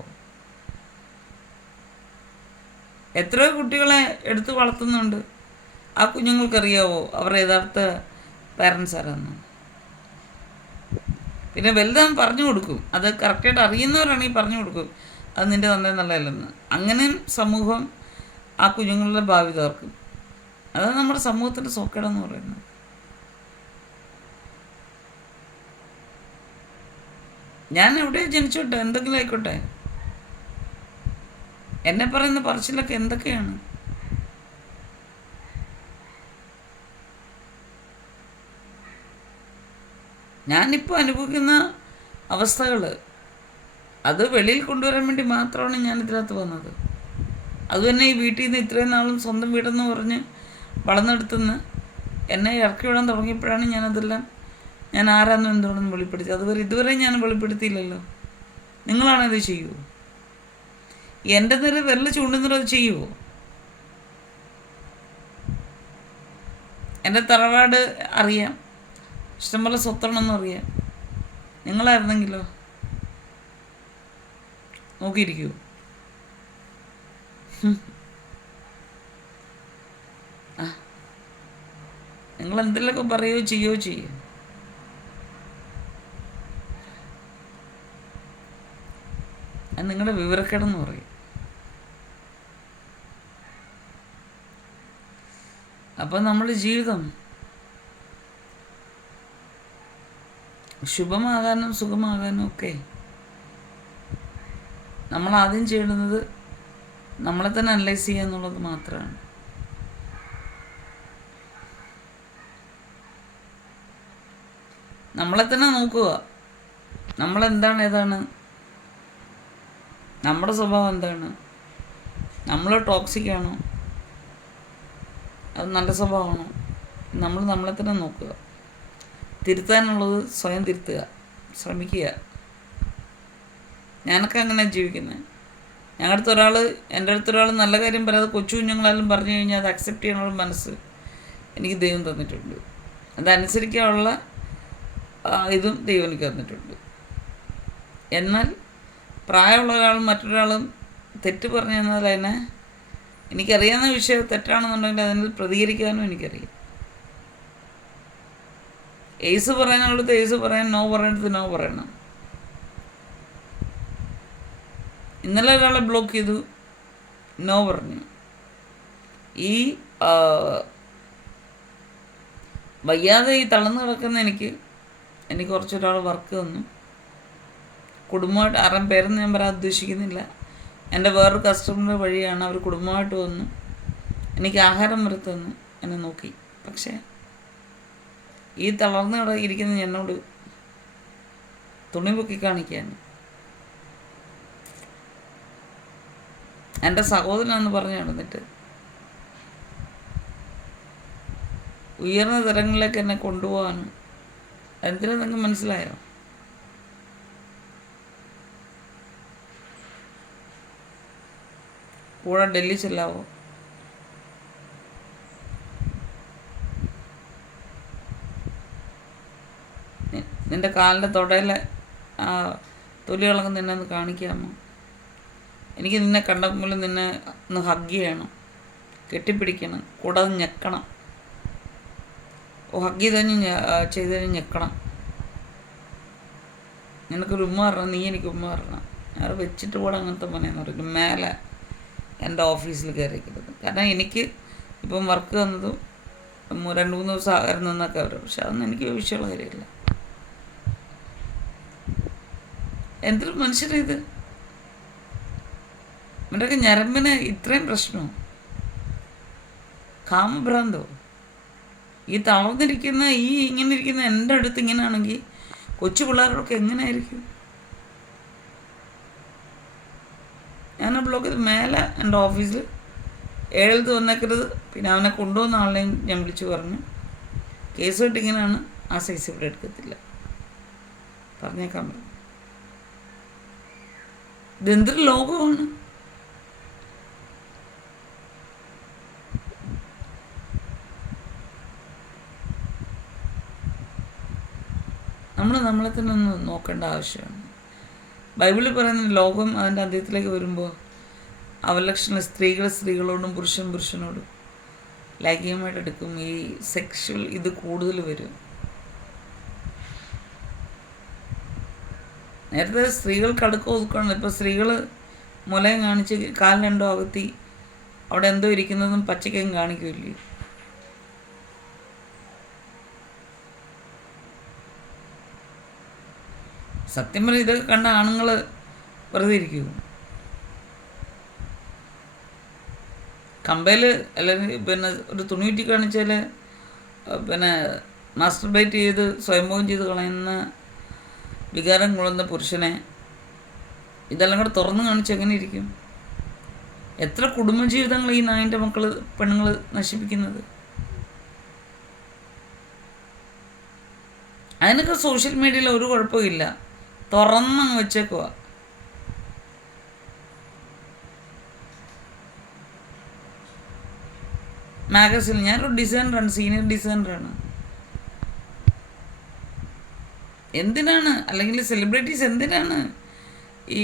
എത്രയോ കുട്ടികളെ എടുത്ത് വളർത്തുന്നുണ്ട്. ആ കുഞ്ഞുങ്ങൾക്കറിയാവോ അവരുടെ യഥാർത്ഥ പാരൻസ് ആരാന്ന്? പിന്നെ വലുതാൻ പറഞ്ഞു കൊടുക്കും. അത് കറക്റ്റായിട്ട് അറിയുന്നവരാണെങ്കിൽ പറഞ്ഞു കൊടുക്കും, അത് നിൻ്റെ തന്നെ നല്ലതല്ലെന്ന്. അങ്ങനെയും സമൂഹം ആ കുഞ്ഞുങ്ങളുടെ ഭാവി തകർക്കും. അതാണ് നമ്മുടെ സമൂഹത്തിൻ്റെ സോക്കേടെന്ന് പറയുന്നത്. ഞാൻ എവിടെ ജനിച്ചോട്ടെ, എന്തെങ്കിലും ആയിക്കോട്ടെ, എന്നെ പറയുന്ന പറച്ചിലൊക്കെ എന്തൊക്കെയാണ്? ഞാനിപ്പോൾ അനുഭവിക്കുന്ന അവസ്ഥകൾ അത് വെളിയിൽ കൊണ്ടുവരാൻ വേണ്ടി മാത്രമാണ് ഞാൻ ഇതിനകത്ത് വന്നത്. അതുതന്നെ ഈ വീട്ടിൽ നിന്ന് ഇത്രയും നാളും സ്വന്തം വീടെന്ന് പറഞ്ഞ് വളർന്നെടുത്തുനിന്ന് എന്നെ ഇറക്കി വിടാൻ തുടങ്ങിയപ്പോഴാണ് ഞാൻ ആരാന്നും എന്തുകൊണ്ടെന്ന് വെളിപ്പെടുത്തി. ഇതുവരെ ഞാൻ വെളിപ്പെടുത്തിയില്ലല്ലോ. നിങ്ങളാണത് ചെയ്യുമോ? എൻ്റെ നേരെ വിരൽ ചൂണ്ടുന്നത് അത് ചെയ്യുമോ? എൻ്റെ തറവാട് അറിയാം, ഇഷ്ടംപോലെ സ്വത്തണമെന്നും അറിയാം. നിങ്ങളായിരുന്നെങ്കിലോ നോക്കിയിരിക്കുമോ? നിങ്ങൾ എന്തെങ്കിലുമൊക്കെ പറയുകയോ ചെയ്യുകയോ ചെയ്യും. അത് നിങ്ങളുടെ വിവരക്കേടെന്ന് പറയും. അപ്പം നമ്മുടെ ജീവിതം ശുഭമാകാനും സുഖമാകാനും ഒക്കെ നമ്മൾ ആദ്യം ചെയ്യുന്നത് നമ്മളെ തന്നെ അനലൈസ് ചെയ്യുക എന്നുള്ളത് മാത്രമാണ്. നമ്മളെ തന്നെ നോക്കുക. നമ്മളെന്താണ്, ഏതാണ്, നമ്മുടെ സ്വഭാവം എന്താണ്, നമ്മൾ ടോക്സിക് ആണോ, അത് നല്ല സ്വഭാവമാണോ? നമ്മളെ തന്നെ നോക്കുക. തിരുത്താനുള്ളത് സ്വയം തിരുത്തുക, ശ്രമിക്കുക. ഞാനൊക്കെ അങ്ങനെ ജീവിക്കുന്നത്. എൻ്റെ അടുത്തൊരാൾ നല്ല കാര്യം പറയാതെ കൊച്ചു കുഞ്ഞുങ്ങളെല്ലാം പറഞ്ഞു കഴിഞ്ഞാൽ അത് അക്സെപ്റ്റ് ചെയ്യാനുള്ള മനസ്സ് എനിക്ക് ദൈവം തന്നിട്ടുണ്ട്. അതനുസരിക്കാനുള്ള ഇതും ദൈവം എനിക്ക് തന്നിട്ടുണ്ട്. എന്നാൽ പ്രായമുള്ള ഒരാളും മറ്റൊരാളും തെറ്റ് പറഞ്ഞു തന്നാൽ അതിനെ എനിക്കറിയാവുന്ന വിഷയം തെറ്റാണെന്നുണ്ടെങ്കിൽ അതിന് പ്രതികരിക്കാനും എനിക്കറിയാം. ഏസ് പറയാനുള്ളത് ഏസ് പറയാൻ, നോ പറയേണ്ടത് നോ പറയണം. ഇന്നലെ ഒരാളെ ബ്ലോക്ക് ചെയ്തു, നോ പറഞ്ഞു. ഈ വയ്യാതെ ഈ തളർന്നു കിടക്കുന്ന എനിക്ക് കുറച്ചൊരാൾ വർക്ക് തന്നു. കുടുംബമായിട്ട് ആരും പേരൊന്നും ഞാൻ പറയാൻ ഉദ്ദേശിക്കുന്നില്ല. എൻ്റെ വേറൊരു കസ്റ്റമർ വഴിയാണ് അവർ കുടുംബമായിട്ട് വന്നു, എനിക്ക് ആഹാരം വരെ തന്നു, എന്നെ നോക്കി. പക്ഷേ ഈ തളർന്ന് ഇരിക്കുന്ന എന്നോട് തുണി പൊക്കി കാണിക്കാൻ എൻ്റെ സഹോദരനാന്ന് പറഞ്ഞു നടന്നിട്ട് ഉയർന്ന തലങ്ങളിലേക്ക് എന്നെ കൊണ്ടുപോകാനും എന്തിനാ നിങ്ങൾക്ക് മനസ്സിലായോ? കൂടെ ഡൽഹി ചെല്ലാവോ? നിൻ്റെ കാലിൻ്റെ തുടയിലെ ആ തൊലി കളങ്ങ് നിന്നെ ഒന്ന് കാണിക്കാമോ? എനിക്ക് നിന്നെ കണ്ടപ്പോൾ നിന്നെ ഒന്ന് ഹഗ് ചെയ്യണം, കെട്ടിപ്പിടിക്കണം, കൂടാതെ ഞെക്കണം. ഹഗ് ചെയ്ത് കഴിഞ്ഞ് ഞെക്കണം. നിനക്കൊരു ഉമ്മ തരണം, നീ എനിക്ക് ഉമ്മ തരണം. ഞാൻ വെച്ചിട്ട് കൂടെ അങ്ങനത്തെ പണിയെന്ന് പറയും. മേലെ എൻ്റെ ഓഫീസിൽ കയറിയിരിക്കുന്നത്. കാരണം എനിക്ക് ഇപ്പം വർക്ക് തന്നതും 2-3 ദിവസം ആഹാരം നിന്നൊക്കെ വരും. പക്ഷെ അതൊന്നും എനിക്ക് വിഷയമുള്ള കാര്യമില്ല. എന്തൊരു മനുഷ്യരിത്! ഇവൻ്റെയൊക്കെ ഞരമ്പിന് ഇത്രയും പ്രശ്നമോ? കാമഭ്രാന്തോ? ഈ തളർന്നിരിക്കുന്ന ഇങ്ങനെ ഇരിക്കുന്ന എൻ്റെ അടുത്ത് ഇങ്ങനെയാണെങ്കിൽ കൊച്ചു പിള്ളേരോടൊക്കെ എങ്ങനെയായിരിക്കും? ഞാൻ ആ ബ്ലോക്ക് ചെയ്ത് മേലെ എൻ്റെ ഓഫീസിൽ 7 വന്നേക്കരുത്. പിന്നെ അവനെ കൊണ്ടുവന്ന ആളെയും ഞാൻ വിളിച്ചു പറഞ്ഞു, കേസ് കെട്ടിങ്ങനെയാണ്, ആ സൈസ് ഇവിടെ എടുക്കത്തില്ല, പറഞ്ഞേക്കാൻ പറഞ്ഞു. ഇതെന്തൊരു ലോകമാണ്! നമ്മളെ തന്നെ ഒന്ന് നോക്കേണ്ട ആവശ്യമാണ്. ബൈബിളിൽ പറയുന്ന ലോകം അതിൻ്റെ അന്ത്യത്തിലേക്ക് വരുമ്പോൾ അവലക്ഷണ സ്ത്രീകളോടും പുരുഷനോടും ലൈംഗികമായിട്ട് എടുക്കും. ഈ സെക്ഷൽ ഇത് കൂടുതൽ വരും. നേരത്തെ സ്ത്രീകൾക്ക് അടുക്കം ഒതുക്കണം. ഇപ്പോൾ സ്ത്രീകൾ മുലയും കാണിച്ച് കാലിൽ രണ്ടോ അകത്തി അവിടെ എന്തോ ഇരിക്കുന്നതും പച്ചയ്ക്കും കാണിക്കില്ലേ? സത്യം പറഞ്ഞാൽ ഇതൊക്കെ കണ്ട ആണുങ്ങൾ വെറുതെ ഇരിക്കുമോ? കമ്പയിൽ അല്ലെങ്കിൽ പിന്നെ ഒരു തുണി ചുറ്റി കാണിച്ചാൽ പിന്നെ മാസ്റ്റർബൈറ്റ് ചെയ്ത് സ്വയംഭോഗം ചെയ്ത് കളയുന്ന വികാരം കൊള്ളുന്ന പുരുഷനെ ഇതെല്ലാം കൂടെ തുറന്ന് കാണിച്ച് എങ്ങനെ ഇരിക്കും? എത്ര കുടുംബജീവിതങ്ങൾ ഈ നായിൻ്റെ പെണ്ണുങ്ങൾ നശിപ്പിക്കുന്നത്! അതിനൊക്കെ സോഷ്യൽ മീഡിയയിൽ ഒരു കുഴപ്പമില്ല, തുറന്നങ്ങ് വെച്ചേക്കുക. മാഗസിൻ, ഞാനൊരു ഡിസൈനറാണ്, സീനിയർ ഡിസൈനറാണ്. എന്തിനാണ്, അല്ലെങ്കിൽ സെലിബ്രിറ്റീസ് എന്തിനാണ് ഈ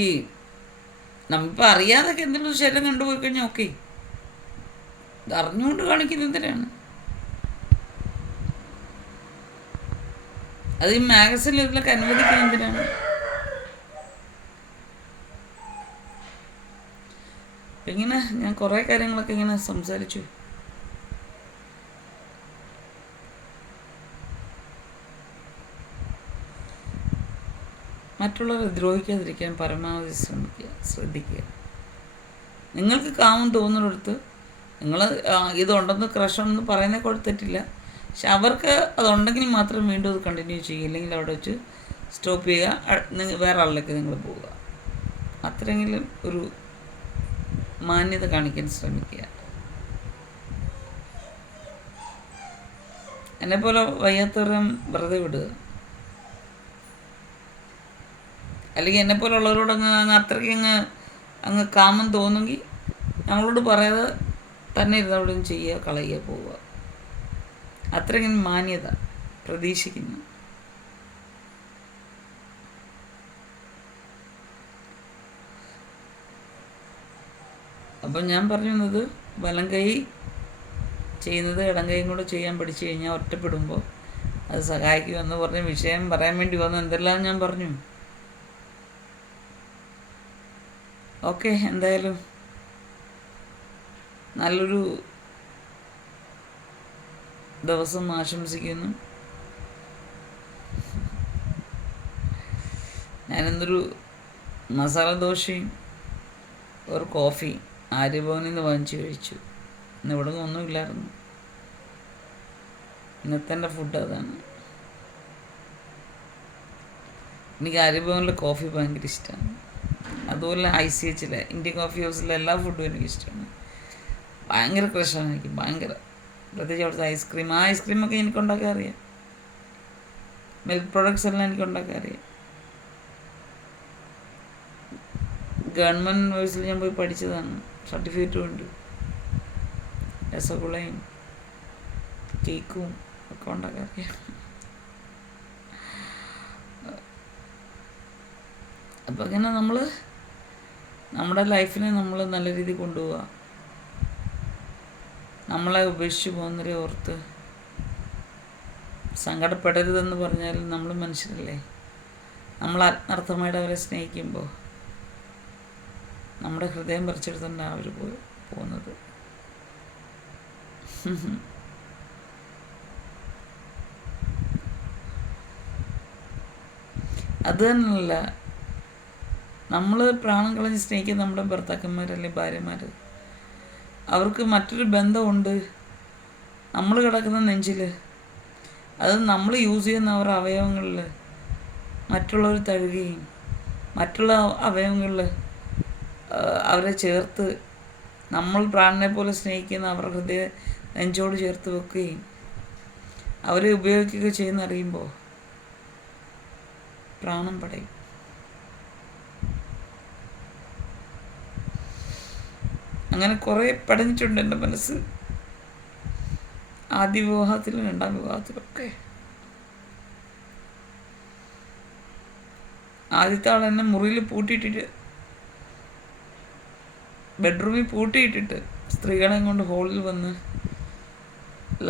നമ്മളിപ്പോൾ അറിയാതൊക്കെ എന്തെങ്കിലും ശരീരം കണ്ടുപോയി കഴിഞ്ഞാൽ ഓക്കെ, ഇത് അറിഞ്ഞുകൊണ്ട് കാണിക്കുന്നത് എന്തിനാണ്? അത് ഈ മാഗസിനിൽ ഇതിലൊക്കെ അനുവദിക്കുന്നത് എന്തിനാണ്? ഇങ്ങനെ ഞാൻ കുറേ കാര്യങ്ങളൊക്കെ ഇങ്ങനെ സംസാരിച്ചു. മറ്റുള്ളവരെ ദ്രോഹിക്കാതിരിക്കാൻ പരമാവധി ശ്രദ്ധിക്കുക. നിങ്ങൾക്ക് കാമം തോന്നുന്നിടത്ത് നിങ്ങൾ ഇതുണ്ടെന്ന് ക്രഷുണ്ടെന്ന് പറയുന്നതിനെ കൊടുത്തിട്ടില്ല. പക്ഷെ അവർക്ക് അതുണ്ടെങ്കിൽ മാത്രം വീണ്ടും അത് കണ്ടിന്യൂ ചെയ്യുക, ഇല്ലെങ്കിൽ അവിടെ വെച്ച് സ്റ്റോപ്പ് ചെയ്യുക, വേറെ ആളിലേക്ക് നിങ്ങൾ പോവുക. അത്രയെങ്കിലും ഒരു മാന്യത കാണിക്കാൻ ശ്രമിക്കുക. എന്നെപ്പോലെ വയ്യാത്തവരും വെറുതെ വിടുക. അല്ലെങ്കിൽ എന്നെപ്പോലുള്ളവരോട് അത്രയ്ക്ക് അങ്ങ് കാമം തോന്നുമെങ്കിൽ ഞങ്ങളോട് പറയാതെ തന്നെ ഇരുന്നവിടെയും ചെയ്യുക, കളയുക, പോവുക. അത്രയ്ക്കും മാന്യത പ്രതീക്ഷിക്കുന്നു. അപ്പം ഞാൻ പറയുന്നത്, വലം കൈ ചെയ്യുന്നത് ഇടം കൈയും കൂടെ ചെയ്യാൻ പഠിച്ചു കഴിഞ്ഞാൽ ഒറ്റപ്പെടുമ്പോൾ അത് സഹായിക്കുമെന്ന് പറഞ്ഞ വിഷയം പറയാൻ വേണ്ടി വന്നു. എന്തെല്ലാം ഞാൻ പറഞ്ഞു. ഓക്കെ, എന്തായാലും നല്ലൊരു ദിവസം ആശംസിക്കുന്നു. ഞാനിന്നൊരു മസാല ദോശയും ഒരു കോഫി ആര്യഭവനിൽ നിന്ന് വാങ്ങിച്ച് കഴിച്ചു. ഇന്ന് ഇവിടെ നിന്ന് ഒന്നുമില്ലായിരുന്നു. ഇന്നത്തെ എൻ്റെ ഫുഡ് അതാണ്. എനിക്ക് ആര്യഭവനിലെ കോഫി ഭയങ്കര ഇഷ്ടമാണ്. അതുപോലെ ICH ഇന്ത്യൻ കോഫി ഹൗസിലെ എല്ലാ ഫുഡും എനിക്കിഷ്ടമാണ്. ഭയങ്കര ക്രഷാണ് എനിക്ക്, ഭയങ്കര. പ്രത്യേകിച്ച് അവിടുത്തെ ഐസ്ക്രീം, ആ ഐസ്ക്രീമൊക്കെ എനിക്ക് ഉണ്ടാക്കാൻ അറിയാം. മിൽക്ക് പ്രോഡക്ട്സ് എല്ലാം എനിക്ക് ഉണ്ടാക്കാൻ അറിയാം. ഗവൺമെൻറ് യൂണിവേഴ്സിറ്റിയിൽ ഞാൻ പോയി പഠിച്ചതാണ്, സർട്ടിഫിക്കറ്റും ഉണ്ട്. രസഗുളയും കേക്കും ഒക്കെ ഉണ്ടാക്കാൻ അറിയാം. അപ്പം അങ്ങനെ നമ്മൾ നമ്മുടെ ലൈഫിനെ നമ്മൾ നല്ല രീതിയിൽ കൊണ്ടുപോവുക. നമ്മളെ ഉപേക്ഷിച്ച് പോകുന്നവരെ ഓർത്ത് സങ്കടപ്പെടരുതെന്ന് പറഞ്ഞാൽ നമ്മൾ മനുഷ്യരല്ലേ. നമ്മൾ ആത്മാർത്ഥമായിട്ട് അവരെ സ്നേഹിക്കുമ്പോൾ നമ്മുടെ ഹൃദയം പറിച്ചെടുത്തുകൊണ്ട് അവർ പോകുന്നത്. അത് തന്നെയല്ല, നമ്മൾ പ്രാണം കളഞ്ഞ് സ്നേഹിക്കുന്ന നമ്മുടെ ഭർത്താക്കന്മാരല്ലേ, ഭാര്യമാർ, അവർക്ക് മറ്റൊരു ബന്ധമുണ്ട്. നമ്മൾ കിടക്കുന്ന നെഞ്ചിൽ, അത് നമ്മൾ യൂസ് ചെയ്യുന്ന അവരുടെ അവയവങ്ങളിൽ മറ്റുള്ളവർ തഴുകുകയും മറ്റുള്ള അവയവങ്ങളിൽ അവരെ ചേർത്ത് നമ്മൾ പ്രാണനെ പോലെ സ്നേഹിക്കുന്ന അവരുടെ ഹൃദയ നെഞ്ചോട് ചേർത്ത് വെക്കുകയും അവരെ ഉപയോഗിക്കുകയും ചെയ്യുന്നറിയുമ്പോൾ പ്രാണം പടയും. അങ്ങനെ കുറേ പടഞ്ഞിട്ടുണ്ട് എൻ്റെ മനസ്സ്, ആദ്യ വിവാഹത്തിലും രണ്ടാം വിവാഹത്തിലൊക്കെ. ആദ്യത്തെ ആൾ എന്നെ മുറിയിൽ പൂട്ടിയിട്ടിട്ട്, ബെഡ്റൂമിൽ പൂട്ടിയിട്ടിട്ട് സ്ത്രീകളെയും കൊണ്ട് ഹോളിൽ വന്ന്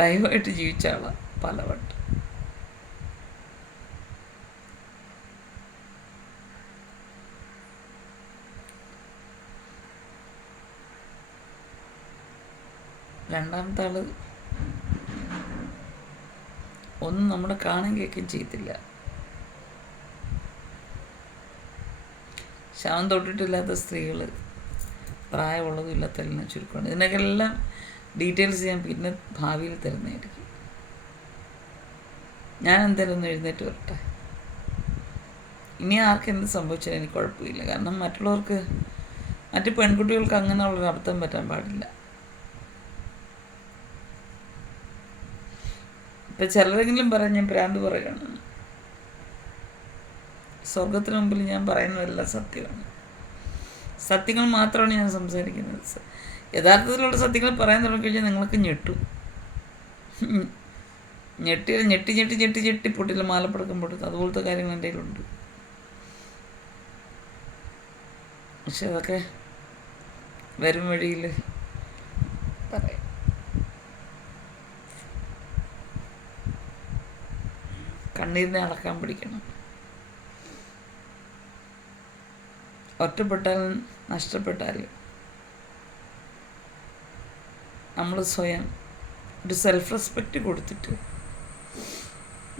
ലൈവായിട്ട് ജീവിച്ച ആളാണ് പലവട്ടം. രണ്ടാമത്തെ ആൾ ഒന്നും നമ്മുടെ കാണാൻ കേൾക്കുകയും ചെയ്യത്തില്ല. ശവം തൊട്ടിട്ടില്ലാത്ത സ്ത്രീകൾ, പ്രായമുള്ളതും ഇല്ലാത്തതെല്ലാം ചുരുക്കമാണ്. ഇതിനൊക്കെ എല്ലാം ഡീറ്റെയിൽസ് ഞാൻ പിന്നെ ഭാവിയിൽ തരുന്നതായിരിക്കും. ഞാൻ എന്തായാലും ഒന്ന് എഴുന്നേറ്റ് വരട്ടെ. ഇനി ആർക്കും എന്ത് സംഭവിച്ചാലും എനിക്ക് കുഴപ്പമില്ല. കാരണം മറ്റുള്ളവർക്ക്, മറ്റ് പെൺകുട്ടികൾക്ക് അങ്ങനെയുള്ളൊരു അബദ്ധം പറ്റാൻ പാടില്ല. ഇപ്പം ചിലരെങ്കിലും പറയാൻ ഞാൻ ഭ്രാന്ത് പറയുകയാണ്. സ്വർഗത്തിന് മുമ്പിൽ ഞാൻ പറയുന്നതെല്ലാം സത്യമാണ്. സത്യങ്ങൾ മാത്രമാണ് ഞാൻ സംസാരിക്കുന്നത്. യഥാർത്ഥത്തിലുള്ള സത്യങ്ങൾ പറയാൻ തുടങ്ങിക്കഴിഞ്ഞാൽ നിങ്ങൾക്ക് ഞെട്ടും. ഞെട്ടി പൊട്ടില്ല, മാലപ്പടക്കം പൊട്ടും. അതുപോലത്തെ കാര്യങ്ങൾ എൻ്റെ കയ്യിലുണ്ട്. പക്ഷെ അതൊക്കെ വരും വഴിയിൽ പറയാം. കണ്ണീരിനെ അടക്കാൻ പിടിക്കണം. ഒറ്റപ്പെട്ടാലും നഷ്ടപ്പെട്ടാലും നമ്മൾ സ്വയം ഒരു സെൽഫ് റെസ്പെക്റ്റ് കൊടുത്തിട്ട്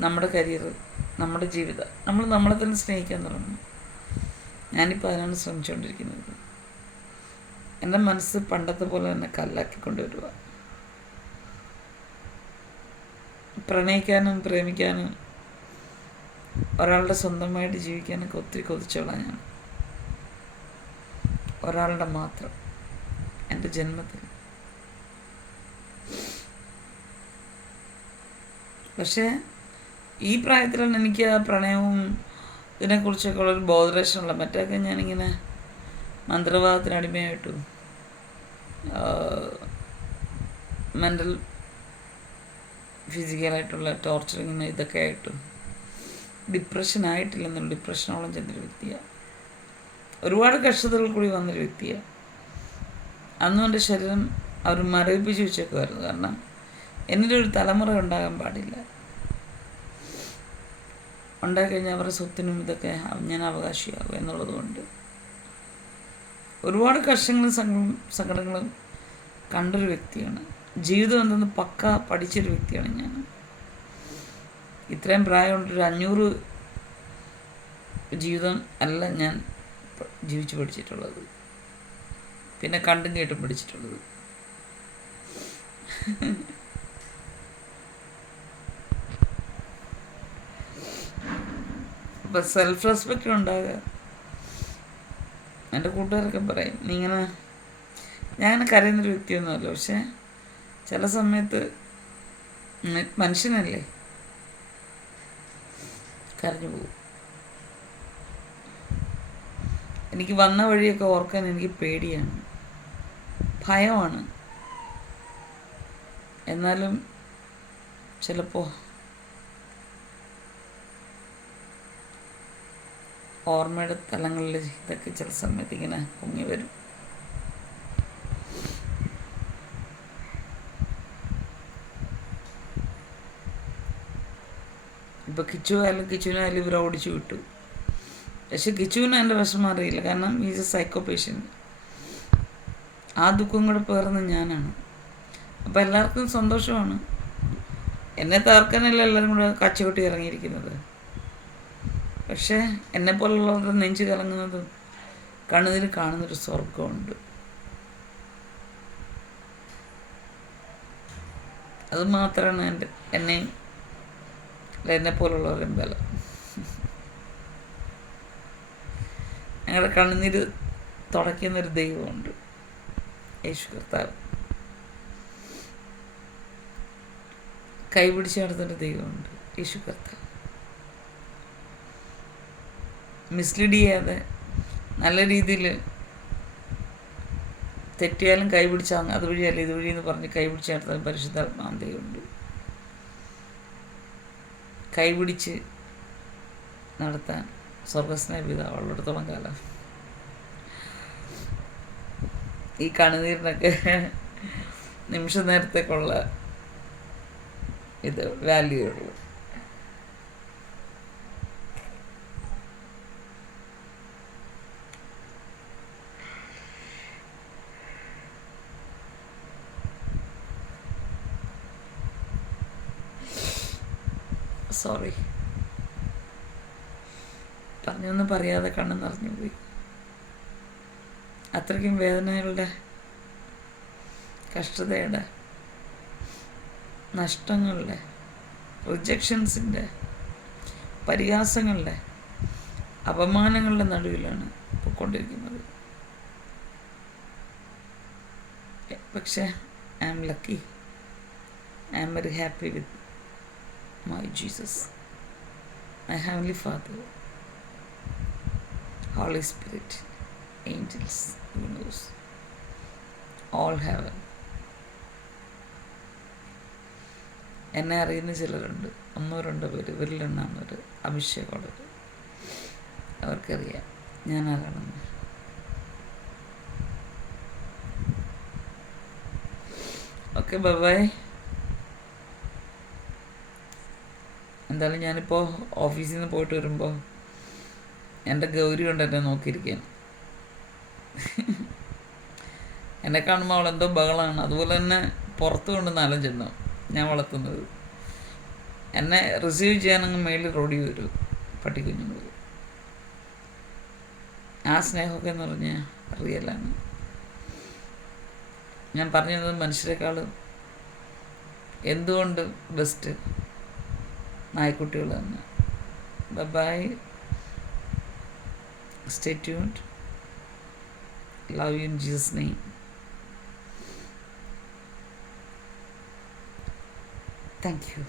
നമ്മുടെ കരിയർ, നമ്മുടെ ജീവിതം, നമ്മൾ നമ്മളെ തന്നെ സ്നേഹിക്കാൻ തുടങ്ങും. ഞാനിപ്പോൾ അതിനാണ് ശ്രമിച്ചുകൊണ്ടിരിക്കുന്നത്. എൻ്റെ മനസ്സ് പണ്ടത്തെ പോലെ തന്നെ കല്ലാക്കിക്കൊണ്ടുവരിക. പ്രണയിക്കാനും പ്രേമിക്കാനും ഒരാളുടെ സ്വന്തമായിട്ട് ജീവിക്കാനൊക്കെ ഒത്തിരി കൊതിച്ചോളാം ഞാൻ. ഒരാളുടെ മാത്രം എൻ്റെ ജന്മത്തിൽ. പക്ഷേ ഈ പ്രായത്തിലാണ് എനിക്ക് ആ പ്രണയവും ഇതിനെക്കുറിച്ചൊക്കെ ഉള്ളൊരു ബോധരേഷനുള്ള. മറ്റൊക്കെ ഞാനിങ്ങനെ മന്ത്രവാദത്തിന് അടിമയായിട്ടും മെൻ്റൽ ഫിസിക്കലായിട്ടുള്ള ടോർച്ചറിങ്ങിന് ഇതൊക്കെ ആയിട്ടും ഡിപ്രഷനായിട്ടില്ലെന്നുള്ള ഡിപ്രഷനോളം ചെന്നൊരു വ്യക്തിയാണ്. ഒരുപാട് കഷ്ടതകൾ കൂടി വന്നൊരു വ്യക്തിയാണ്. അന്നും എൻ്റെ ശരീരം അവർ മരവിപ്പിച്ച് വെച്ചേക്കുമായിരുന്നു. കാരണം എന്നിലൊരു തലമുറ ഉണ്ടാകാൻ പാടില്ല. ഉണ്ടായിക്കഴിഞ്ഞാൽ അവരുടെ സ്വത്തിനും ഇതൊക്കെ ഞാൻ അവകാശിയാകും എന്നുള്ളത് കൊണ്ട് ഒരുപാട് കഷ്ടങ്ങളും സങ്കടങ്ങളും കണ്ടൊരു വ്യക്തിയാണ്. ജീവിതം എന്തെന്ന് പക്ക പഠിച്ചൊരു വ്യക്തിയാണ് ഞാൻ. ഇത്രയും പ്രായമുണ്ടൊരു 500 ജീവിതം അല്ല ഞാൻ ജീവിച്ച് പഠിച്ചിട്ടുള്ളത്. പിന്നെ കണ്ടും കേട്ടും പിടിച്ചിട്ടുള്ളത്. അപ്പം സെൽഫ് റെസ്പെക്റ്റ് ഉണ്ടാകുക. എൻ്റെ കൂട്ടുകാരൊക്കെ പറയും, നീ ഇങ്ങനെ, ഞാൻ അങ്ങനെ കരയുന്നൊരു വ്യക്തിയൊന്നുമല്ല, പക്ഷേ ചില സമയത്ത് മനുഷ്യനല്ലേ, കരഞ്ഞു പോകും. എനിക്ക് വന്ന വഴിയൊക്കെ ഓർക്കാൻ എനിക്ക് പേടിയാണ്, ഭയമാണ്. എന്നാലും ചിലപ്പോൾ ഓർമ്മയുടെ തലങ്ങളിൽ ഇതൊക്കെ ചില സമയത്ത് ഇങ്ങനെ പൊങ്ങി വരും. ഇപ്പോൾ കിച്ചുവിനായാലും ഇവരെ ഓടിച്ചു വിട്ടു. പക്ഷെ കിച്ചുവിന് എൻ്റെ വിഷമം അറിയില്ല, കാരണം ഈസ് എ സൈക്കോ പേഷ്യൻ്റ്. ആ ദുഃഖം കൂടെ പേർന്ന് ഞാനാണ്. അപ്പോൾ എല്ലാവർക്കും സന്തോഷമാണ്. എന്നെ തകർക്കാനല്ല എല്ലാവരും കൂടെ കച്ചകൊട്ടി ഇറങ്ങിയിരിക്കുന്നത്. പക്ഷേ എന്നെപ്പോലുള്ളവരുടെ നെഞ്ച് കലങ്ങുന്നതും കണ്ണുനീര് കാണുന്നൊരു സ്വർഗമുണ്ട്. അത് മാത്രമാണ് എന്നെപ്പോലുള്ളവരുടെ ബലം. ഞങ്ങളുടെ കണ്ണുനീര് തുടയ്ക്കുന്നൊരു ദൈവമുണ്ട്, യേശു കർത്താവ്. കൈപിടിച്ച് നടത്തുന്നൊരു ദൈവമുണ്ട്, യേശു കർത്താവ്. മിസ്ലീഡ് ചെയ്യാതെ നല്ല രീതിയിൽ തെറ്റിയാലും കൈപിടിച്ചാൽ അതുവഴിയല്ല ഇതുവഴി എന്ന് പറഞ്ഞ് കൈപിടിച്ച് നടത്തുന്ന പരിശുദ്ധാത്മാവുണ്ട്. കൈപിടിച്ച് നടത്താൻ സ്വർഗസ്നേഹ പിതാവ് ഉള്ളിടത്തോളം കാലം ഈ കണ്ണുനീരിനൊക്കെ നിമിഷ നേരത്തേക്കുള്ള ഇത് വാല്യൂ ഉള്ളൂ. സോറി, പറഞ്ഞൊന്നും പറയാതെ കണ്ണ് നിറഞ്ഞു പോയി. അത്രയ്ക്കും വേദനകളുടെ, കഷ്ടതയുടെ, നഷ്ടങ്ങളുടെ, റിജക്ഷൻസിൻ്റെ, പരിഹാസങ്ങളുടെ, അപമാനങ്ങളുടെ നടുവിലാണ് പോയിക്കൊണ്ടിരിക്കുന്നത്. പക്ഷേ I am lucky, I am very happy with my Jesus, my Heavenly Father, Holy Spirit, angels, universe, all heaven. എന്നെ അറിയുന്ന ചിലരുണ്ട്, 1-2 പേര്, ഇവരിലെണ്ണാവുന്നവർ, അഭിഷേകമുള്ളവർ. അവർക്കറിയാം ഞാൻ ആരാണെന്ന്. Okay, bye. എന്തായാലും ഞാനിപ്പോൾ ഓഫീസിൽ നിന്ന് പോയിട്ട് വരുമ്പോൾ എൻ്റെ ഗൗരി കൊണ്ട് എന്നെ നോക്കിയിരിക്കാൻ. എന്നെ കാണുമ്പോൾ അവളെന്തോ ബഹളമാണ്. അതുപോലെ തന്നെ പുറത്ത് കൊണ്ട് 4-5 ഞാൻ വളർത്തുന്നത്. എന്നെ റിസീവ് ചെയ്യാനങ്ങ് മേളിൽ റോഡി വരും പട്ടിക്കുഞ്ഞുങ്ങൾ. ആ സ്നേഹമൊക്കെ എന്ന് പറഞ്ഞാൽ റിയലാണ്. ഞാൻ പറഞ്ഞു തന്നത് മനുഷ്യരെക്കാളും എന്തുകൊണ്ട് ബെസ്റ്റ് നായ്ക്കുട്ടികൾ തന്നെ. Bye, stay tuned. Love you in Jesus name. Thank U.